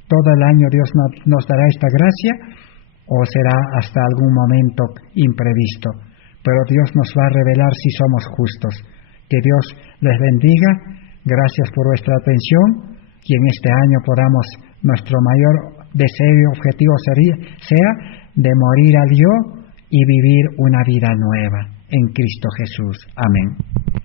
todo el año Dios nos dará esta gracia o será hasta algún momento imprevisto. Pero Dios nos va a revelar si somos justos. Que Dios les bendiga. Gracias por vuestra atención. Y en este año podamos, nuestro mayor deseo y objetivo sea de morir al yo y vivir una vida nueva en Cristo Jesús. Amén.